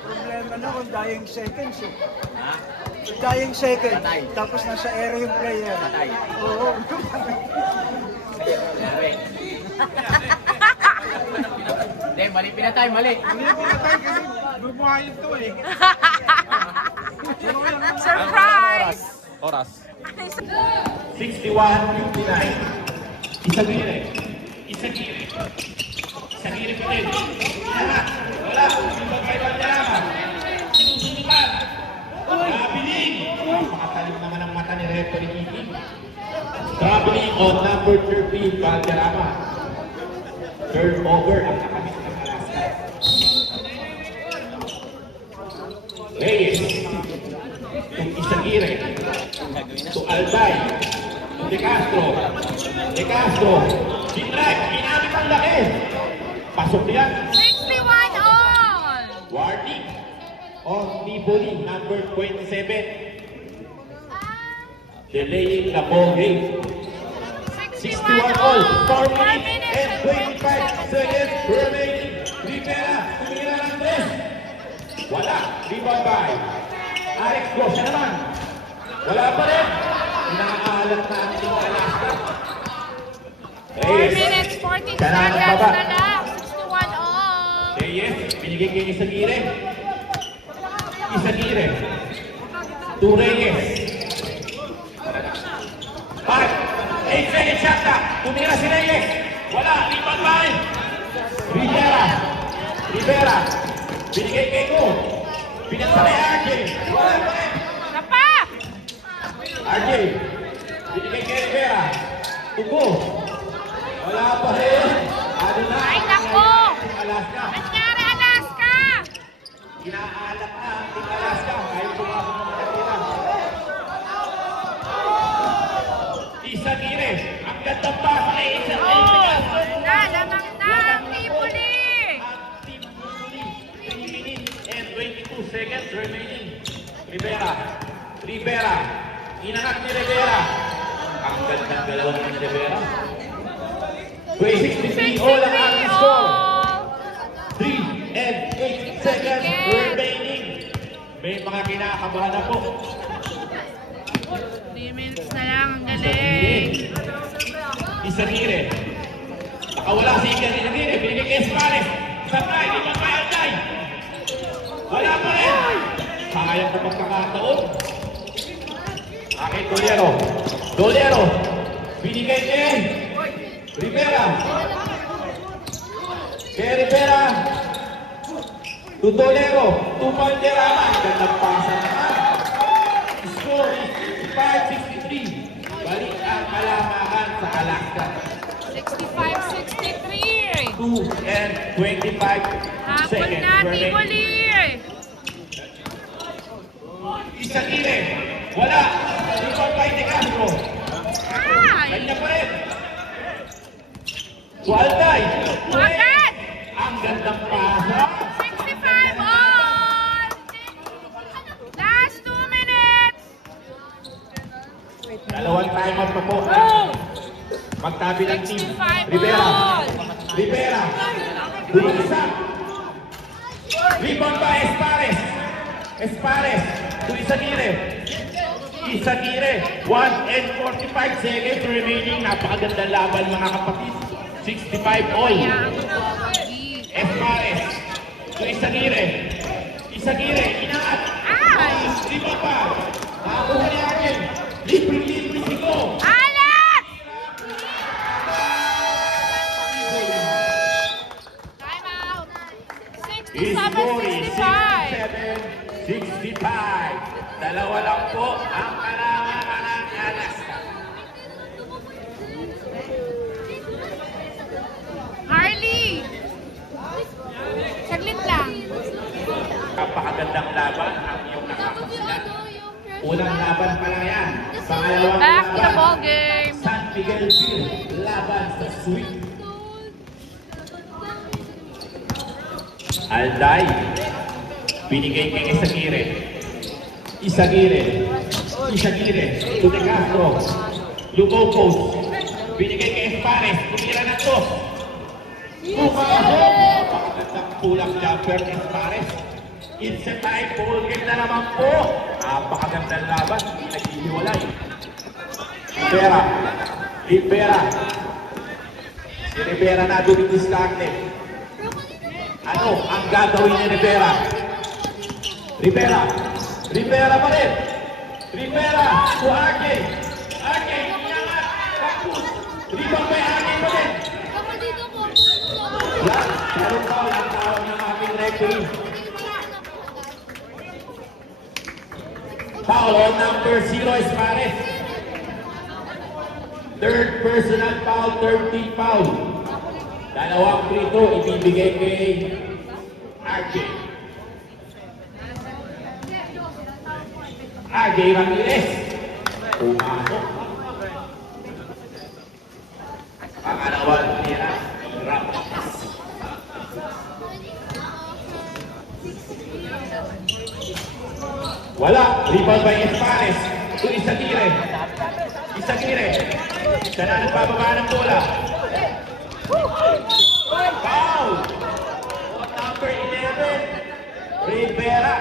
Problema na kung dying seconds eh. Dying second. Tapos nasa area yung player. Oo. Hindi, mali pinatay, mali. Surprise! Oras. 61-59. Isagire. Isagire. Isagire pa rin. Wala. Wala. Rebound by Valderrama. Sinusunukan. Traveling. Makatalim naman ang mata ni referee Kiki. Traveling on number 13, Valderrama. Turnover ang nakamit ng Alaska. Reyes. To Isagire. To Albay. To De Castro. De Castro. G-drive, ginamit ang laki. Pasok yan. 61 all! Warning on Tiboli, number 27. Delaying the ball game. 61 all, 4 minutes and 25 seconds remaining. Rivera, tumira ng 3. Wala, rebound by Alex Go, siya naman. Wala pa rin. Inaalat na ang Team Alaska. 4 minutes, 14 Siya na ang seconds baba. na lang. 61 all! Reyes, binigay kay Isagire. Isagire. To Reyes. 5, 8 seconds shot na. Tumira si Reyes. Wala, rebound by Rivera. Rivera. Binigay kay Go. Pinasa kay RJ. Wala pa rin. Napa! RJ. Binigay kay Rivera. Tugo. Wala pa rin. Ano na? Ay, nako! Alaska. Nangyari, Alaska! Inaalak na ang Team Alaska. Kahit pumasok ng kanila. Isagire. Ang ganda pa kay Isagire. Lamang na ang Tibuli! Ang Team Tibuli. 3 minutes and 22 seconds remaining. Rivera. Rivera. Inangat ni Rivera. Ang gandang galaw ni Rivera. 63 all ang ating score. 3 and 8 seconds remaining. May mga kinakabahan na po. 3 minutes na lang, ang galing. Isagire. Nakawala si Isagire. Binigay kay Espares. Sabay, di ba kaya tay? Wala pa rin. Sayang na pagkakataon. Akin Dolero. Dolero. Binigay kay Rivera. Kay Rivera. To Dolero. To Valderrama. Gandang pasa naman. Score is 5-63. Balik ang kalamahan sa Alaska. 65-63. 2 and 25 Hapon seconds na, remaining. Tibuli! Isagire. Wala. Rebound by De Castro. Ay! Kanya pa rin. Walday. Agad! Ang gandang pasa. 65 all! Last 2 minutes! Dalawang timeout pa po. Magtabi ng team. 65 Rivera. all! Rivera. Dumisa. Rebound by Espares. Espares. To Isagire. Isagire. 1 and 45 seconds remaining. Napakagandang laban mga kapatid. 65 all. Kaya ang pogi. Espares. To Isagire. Isagire. Inangat. Ay! Rebound pa. Nakakuha niya akin. Libre-libre si Go. Alex! Time out! His score is 67-65. 67-65. Dalawa lang po ang kailangan ng Alaska. Harley! Saglit lang. Napakagandang laban ang iyong nakakasinan. Unang laban pa lang yan. Pangalawang Back to the laban, ball game. San Miguel Field. Laban sa Sweet. Alday. Binigay kay Isagire. Isagire. Isagire. To De Castro. Lugo post. Binigay kay Espares. Tumira na to. Pumasok. Napakagandang pulang jumper ni Espares. It's a tie ball game na naman po. Napakagandang laban. Hindi naghihiwalay. Rivera. Rivera. Si Rivera na dumidiskarte. Ano ang gagawin ni Rivera? Rivera. Rivera pa rin. Rivera. To Arke. Arke. Inangat. Kapus. Rebound kay Arke pa rin. Yan. Pero foul ang tawag ng aking referee. Foul on number 0 Espares. Third personal foul, 13 foul. Dalawang prito ibibigay kay RJ. RJ Ramirez. Pumasok. Pangalawang Wala. Rebound by Espares. To Isagire. Isagire. Siya na nagbababa ng bola. Foul! Number 11. Rivera.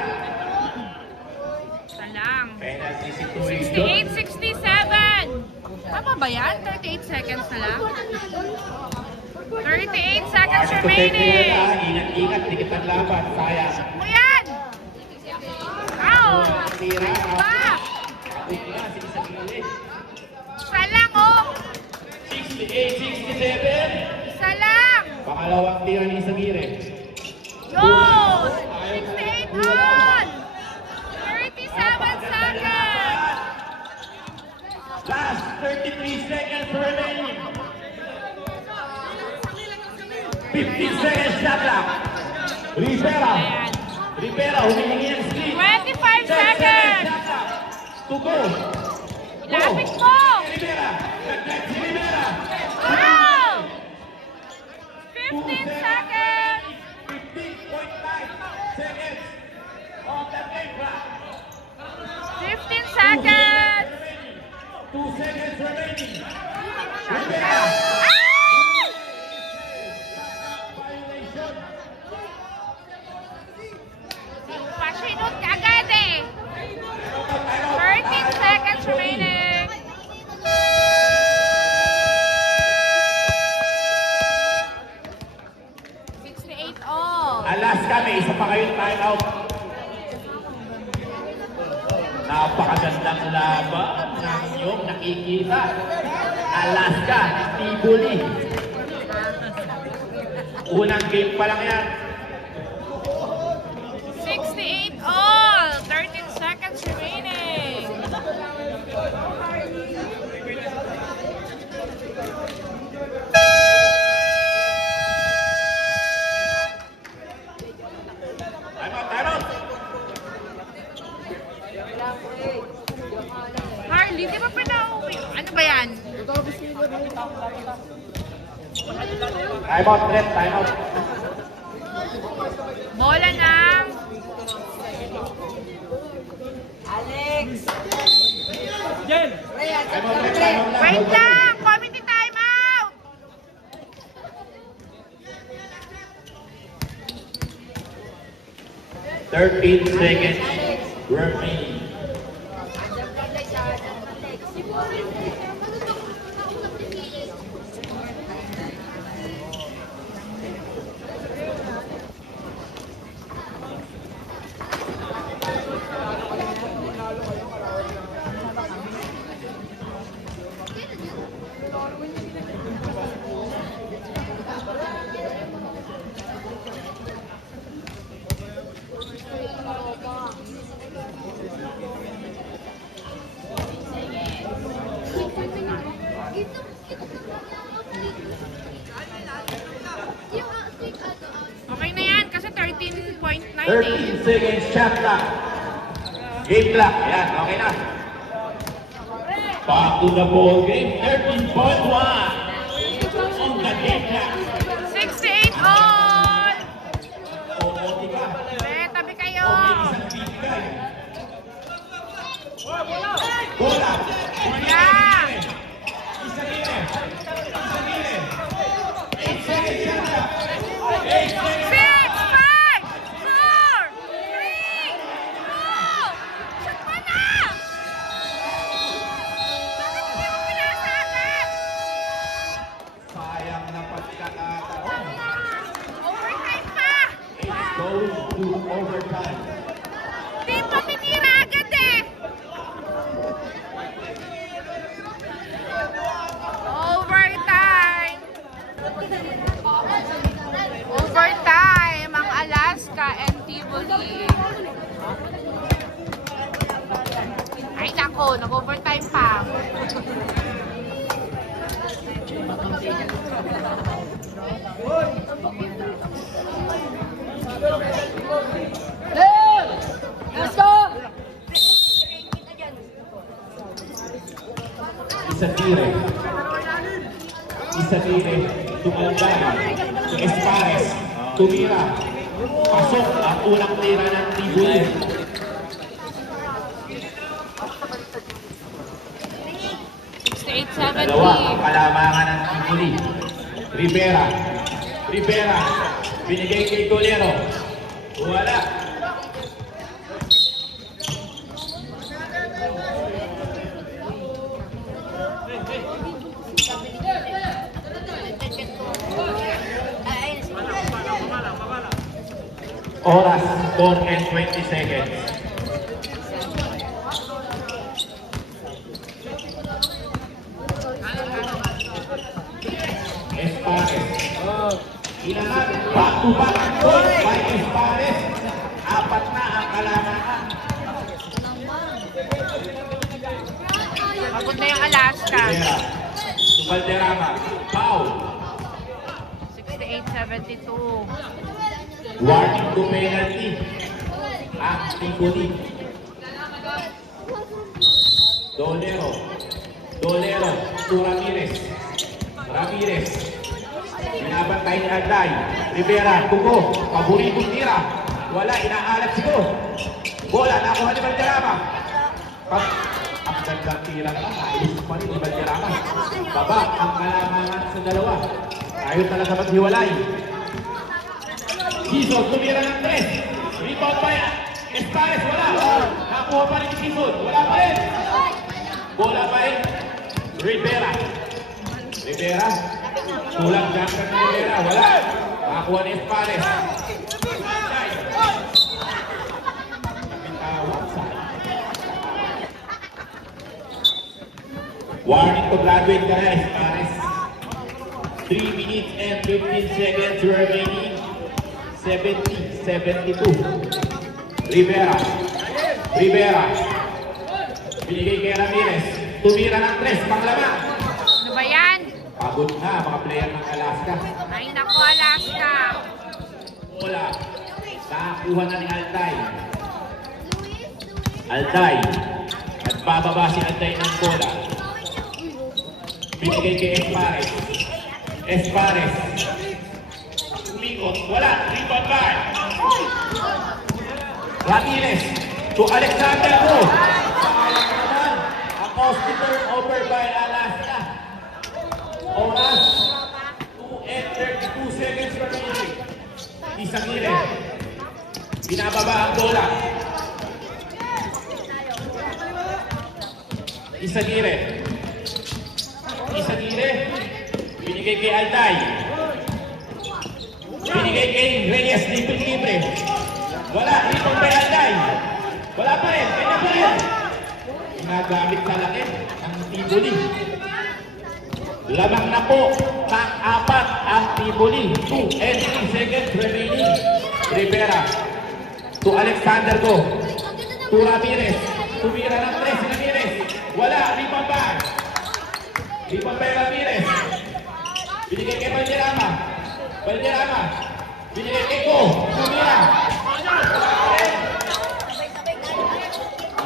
Salang. Penalty situation. 68-67. Tama ba yan? 38 seconds na lang? 38 seconds Mark to take remaining. Ingat-ingat. Dikit ang laban. Sayang. Mo yan! Ow! Tira. Back! Tira si Isagire. Salang oh! 68-67. Salang! Pangalawang tira ni Isagire. Yun! 68 on! 37 seconds! Last 33 seconds remaining. 15 seconds shot clock. Rivera. Rivera, humihingi ang screen. 25 seconds! Shot clock. To go. Lapit mo! Rivera. Nag-net si Rivera. Wow! 15 seconds! 15.9 seconds on the game clock. 15 seconds! 2 seconds remaining. Rivera. Ay! Violation. Pasinod ka agad eh! 13 seconds remaining! All. Alaska, may isa pa kayong timeout. Napakagandang laban ng inyong nakikita. Alaska, Tivoli. Unang game pa lang yan. 68 all. 13 seconds remaining. Timeout. Harley, di ba pa na-uwi? Ano ba yan? Timeout, Brett. Timeout. Bola ng... Jen! Timeout, Brett. Timeout lang. Wait lang! Committee time out! Thirteen seconds remaining. Okay na yan kasi 13.9 eh. 13 seconds shot clock. Game clock. Ayan, okay na. Back to the ball game. 13.1 on the game clock. 68 all! Oo, diba? Tabi kayo! Isang bigay. Bola. Yeah! Isagire. Isagire. 8 seconds shot clock. 8 seconds. 6, 5, 4, 3, 2, shoot mo na! Bakit hindi mo pinasa agad? Sayang na pagkakataon. Overtime pa! It goes to overtime. Di pa tinira agad eh! Overtime! Overtime ang Alaska and Tivoli. Ay nako, nag-overtime pa. Let's go! Isagire. Isagire. Tumalanggan. Espares. Tumira. Pasok ang unang tira ng Tivoli. Dalawa ang kalamangan ng Tivoli. Rivera. Binigay kay Tolero. Wala. Oras, 4 and 20 seconds. Espares. Inahat, back-to-back goal by Espares. 4 na ang kalamangan. Pagod na yung Alaska. Rivera. To Valderrama. Foul. 68-72. Warning to penalty. Ang Tivoli. Dolero to Ramirez. Binabantay ni Alday. Rivera, tugo. Paboritong tira. Wala, inaalat siguro. Bola, nakuha ni Valderrama. Ang gandang tira naman. Ayos pa rin ni Valderrama. Baba ang kalamangan sa dalawa. Ayaw talaga maghiwalay. Sison, tumira ng 3. Rebound by Espares, wala. Nakuha pa rin si Sison. Wala pa rin. Bola pa rin. Rivera. Kulang jumper ni Rivera. Wala. Nakakuha ni Espares. Warning to graduate ka na, Espares. 3 minutes and 15 seconds remaining. 70-72. Rivera. Binigay kay Ramirez. Tumira ng 3, panglama. Ano ba yan? Pagod na mga player ng Alaska. Ay naku, Alaska. Bola. Nakakuha na ni Alday. Nagbababa si Alday ng bola. Binigay kay Espares. Umikot. Wala. Rebound by Ramirez to Alexander Go. A post turnover by Alaska. Oras 2 and 32 seconds remaining. Isagire. Binababa ang bola. Isagire. Binigay kay Alday. Binigay kay Reyes, libre. Wala, rebound by Alday. Wala pa rin, kanya pa rin. Ginagamit sa laki ang Tivoli. Lamang na po, pang-4 ang Tivoli. 2 and 3 seconds remaining. Rivera to Alexander Go. To Ramirez. Tumira ng 3 si Ramirez. Wala, rebound by Ramirez. Binigay kay Valderrama. Binigay kay Go. Tumira.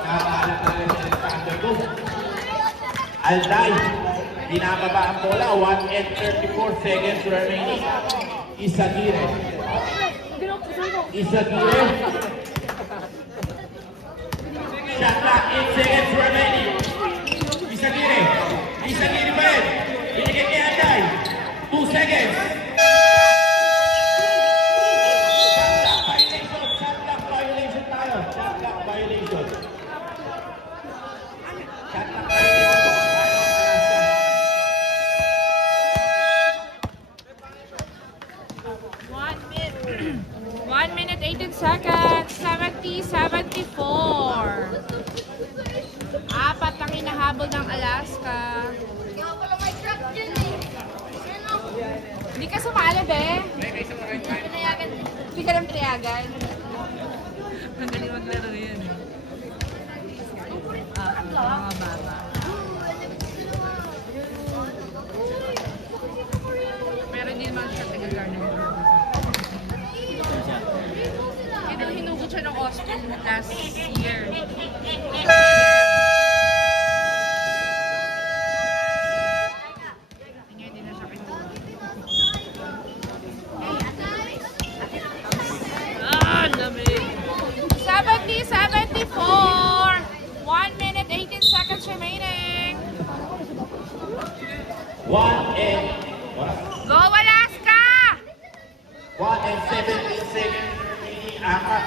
Nakakaalap na rin si Alexander Go. Alday. Binababa ang bola. 1 and 34 seconds remaining. Isagire. Shot clock, 8 seconds remaining. Isagire pa rin. Binigay kay Alday. 2 seconds. Shot clock violation tayo. Shot clock violation. 1 minute 18 seconds. 70-74. 4 ang hinahabol ng Alaska. Hindi ka sumali, be? Hindi ka lang pinayagan. Ang galing maglaro yan. Mga bata. Pero hindi naman siya taga-garden. Hinugot siya ng Austin last year. Hindi na siya kinuha. Lamig. 70-74. 1 minute 18 seconds remaining. 1 and... Oras. Go, Alaska! 1 and 17 seconds remaining. Akat.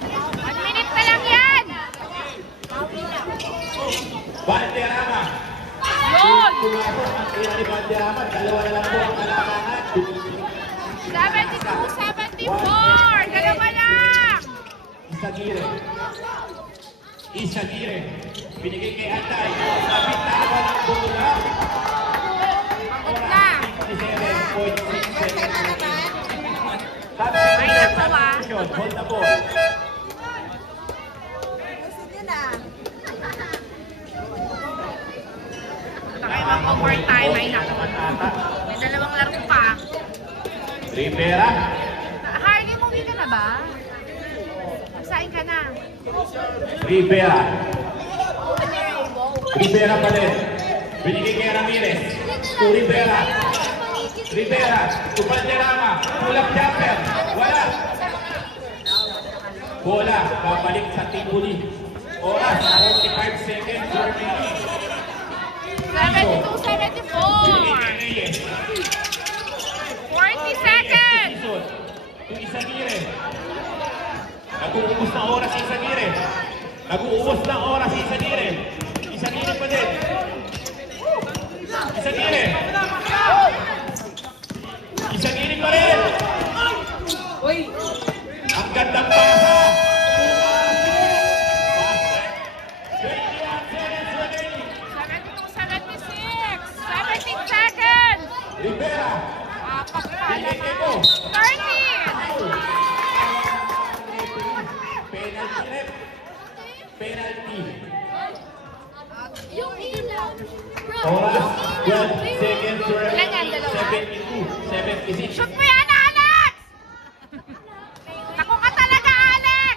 1 minute na lang yan! Valderrama. Yun! Pumasok ang tira ni Valderrama. Dalawa na lang po ang kailangan. 72-74! Dalawa lang! Isagire. Binigay kay Antay. Napitawan ang bola. Pagod na! 67.67. Ay, naku, ah. Hold the ball. Baka kayo mag-overtime. Ay, naku. Naman ata. May dalawang laro pa. Rivera. Harley, umuwi ka na ba? Magsain ka na. Rivera. Rivera pa rin. Binigay kay Ramirez. To Rivera. Rivera. To Valderrama. Pull-up jumper. Wala. Bola. Babalik sa Tivoli. Oras. 45 seconds remaining. 72-74! Binigay kay Reyes. 40 seconds! Ito Isagire. Nag-uubos na oras si Isagire. Nag-uubos na oras si Isagire. Isagire pa din. Isagire. Isagire pa rin. Uy! Ang gandang pasa. 21 seconds remaining. 72-76! 17 seconds! Rivera. Binigay kay Mo. 13! Penalty rep. Penalty. Yung ilaw. Bro, Oras. yung 12 seconds Ilan yan, remaining. dalawa? 72. 76. Shoot mo yan, Alex! Naku ka talaga, Alex!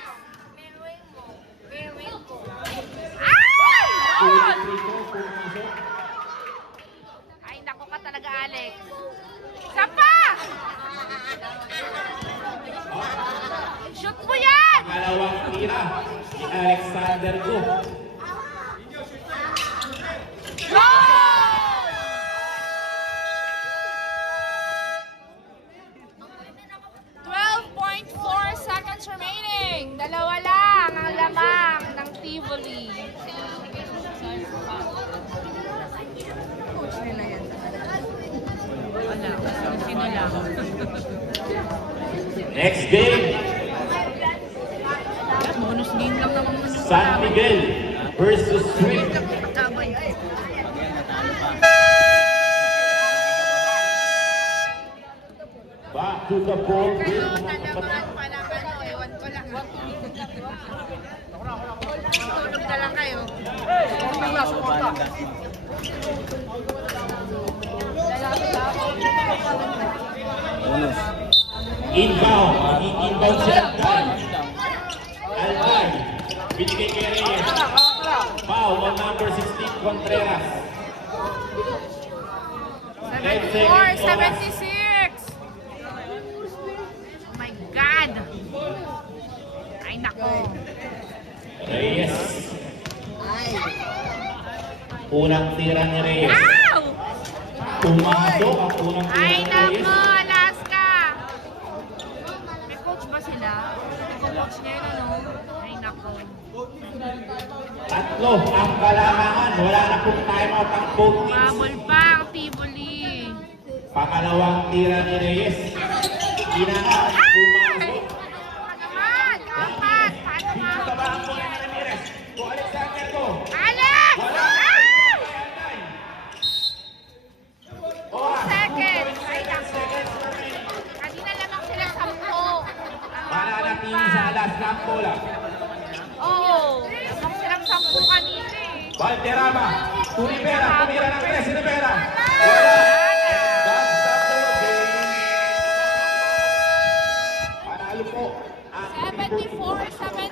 Ay! Ay, naku ka talaga, Alex. Isa pa! Shoot mo yan! Pangalawang tira ni Alexander Go. Go! Seconds remaining. Dalawa lang ang lamang ng Tivoli. Wala. Sino lang? Next game, Bonus game lang naman mo yung San Miguel versus Swing. pagkaboy. Back to the ball game. Kayo, Mga nalaman kapatid. pa lang ano, ewan ko lang. Tulog na lang kayo. Inbound. Inbound si Altay. Altay. Binigay kay Reyes. Foul on number 16, Contreras. 74, 76. Oh my God. Ay, nako. Reyes. Unang tira ni Reyes. Ow! Pumasok ang unang tira Ay, ni Reyes. nako, Alaska. May coach ba sila? May coach niya yun, ano? Ay, nako. Tatlo ang kailangan. Wala na pong timeout ang both teams. Mabol pa ang Tivoli. Pangalawang tira ni Reyes. Inangat. Pumasok. Naman, apat. Paano nga? Tabahan po ni Ramirez. To Alexander Go. Alex! Wala. Ah! Oras. Seconds. 2.7 Ay, nako. seconds remaining. Kanina lamang sila 10. Mananatili sa alas ng bola. Oo. Lamang silang 10 kanina eh. Valderrama. To Rivera. Tumira ng Reyes. Si Rivera. Wala. That's the ball game. Panalo po ang 74-76.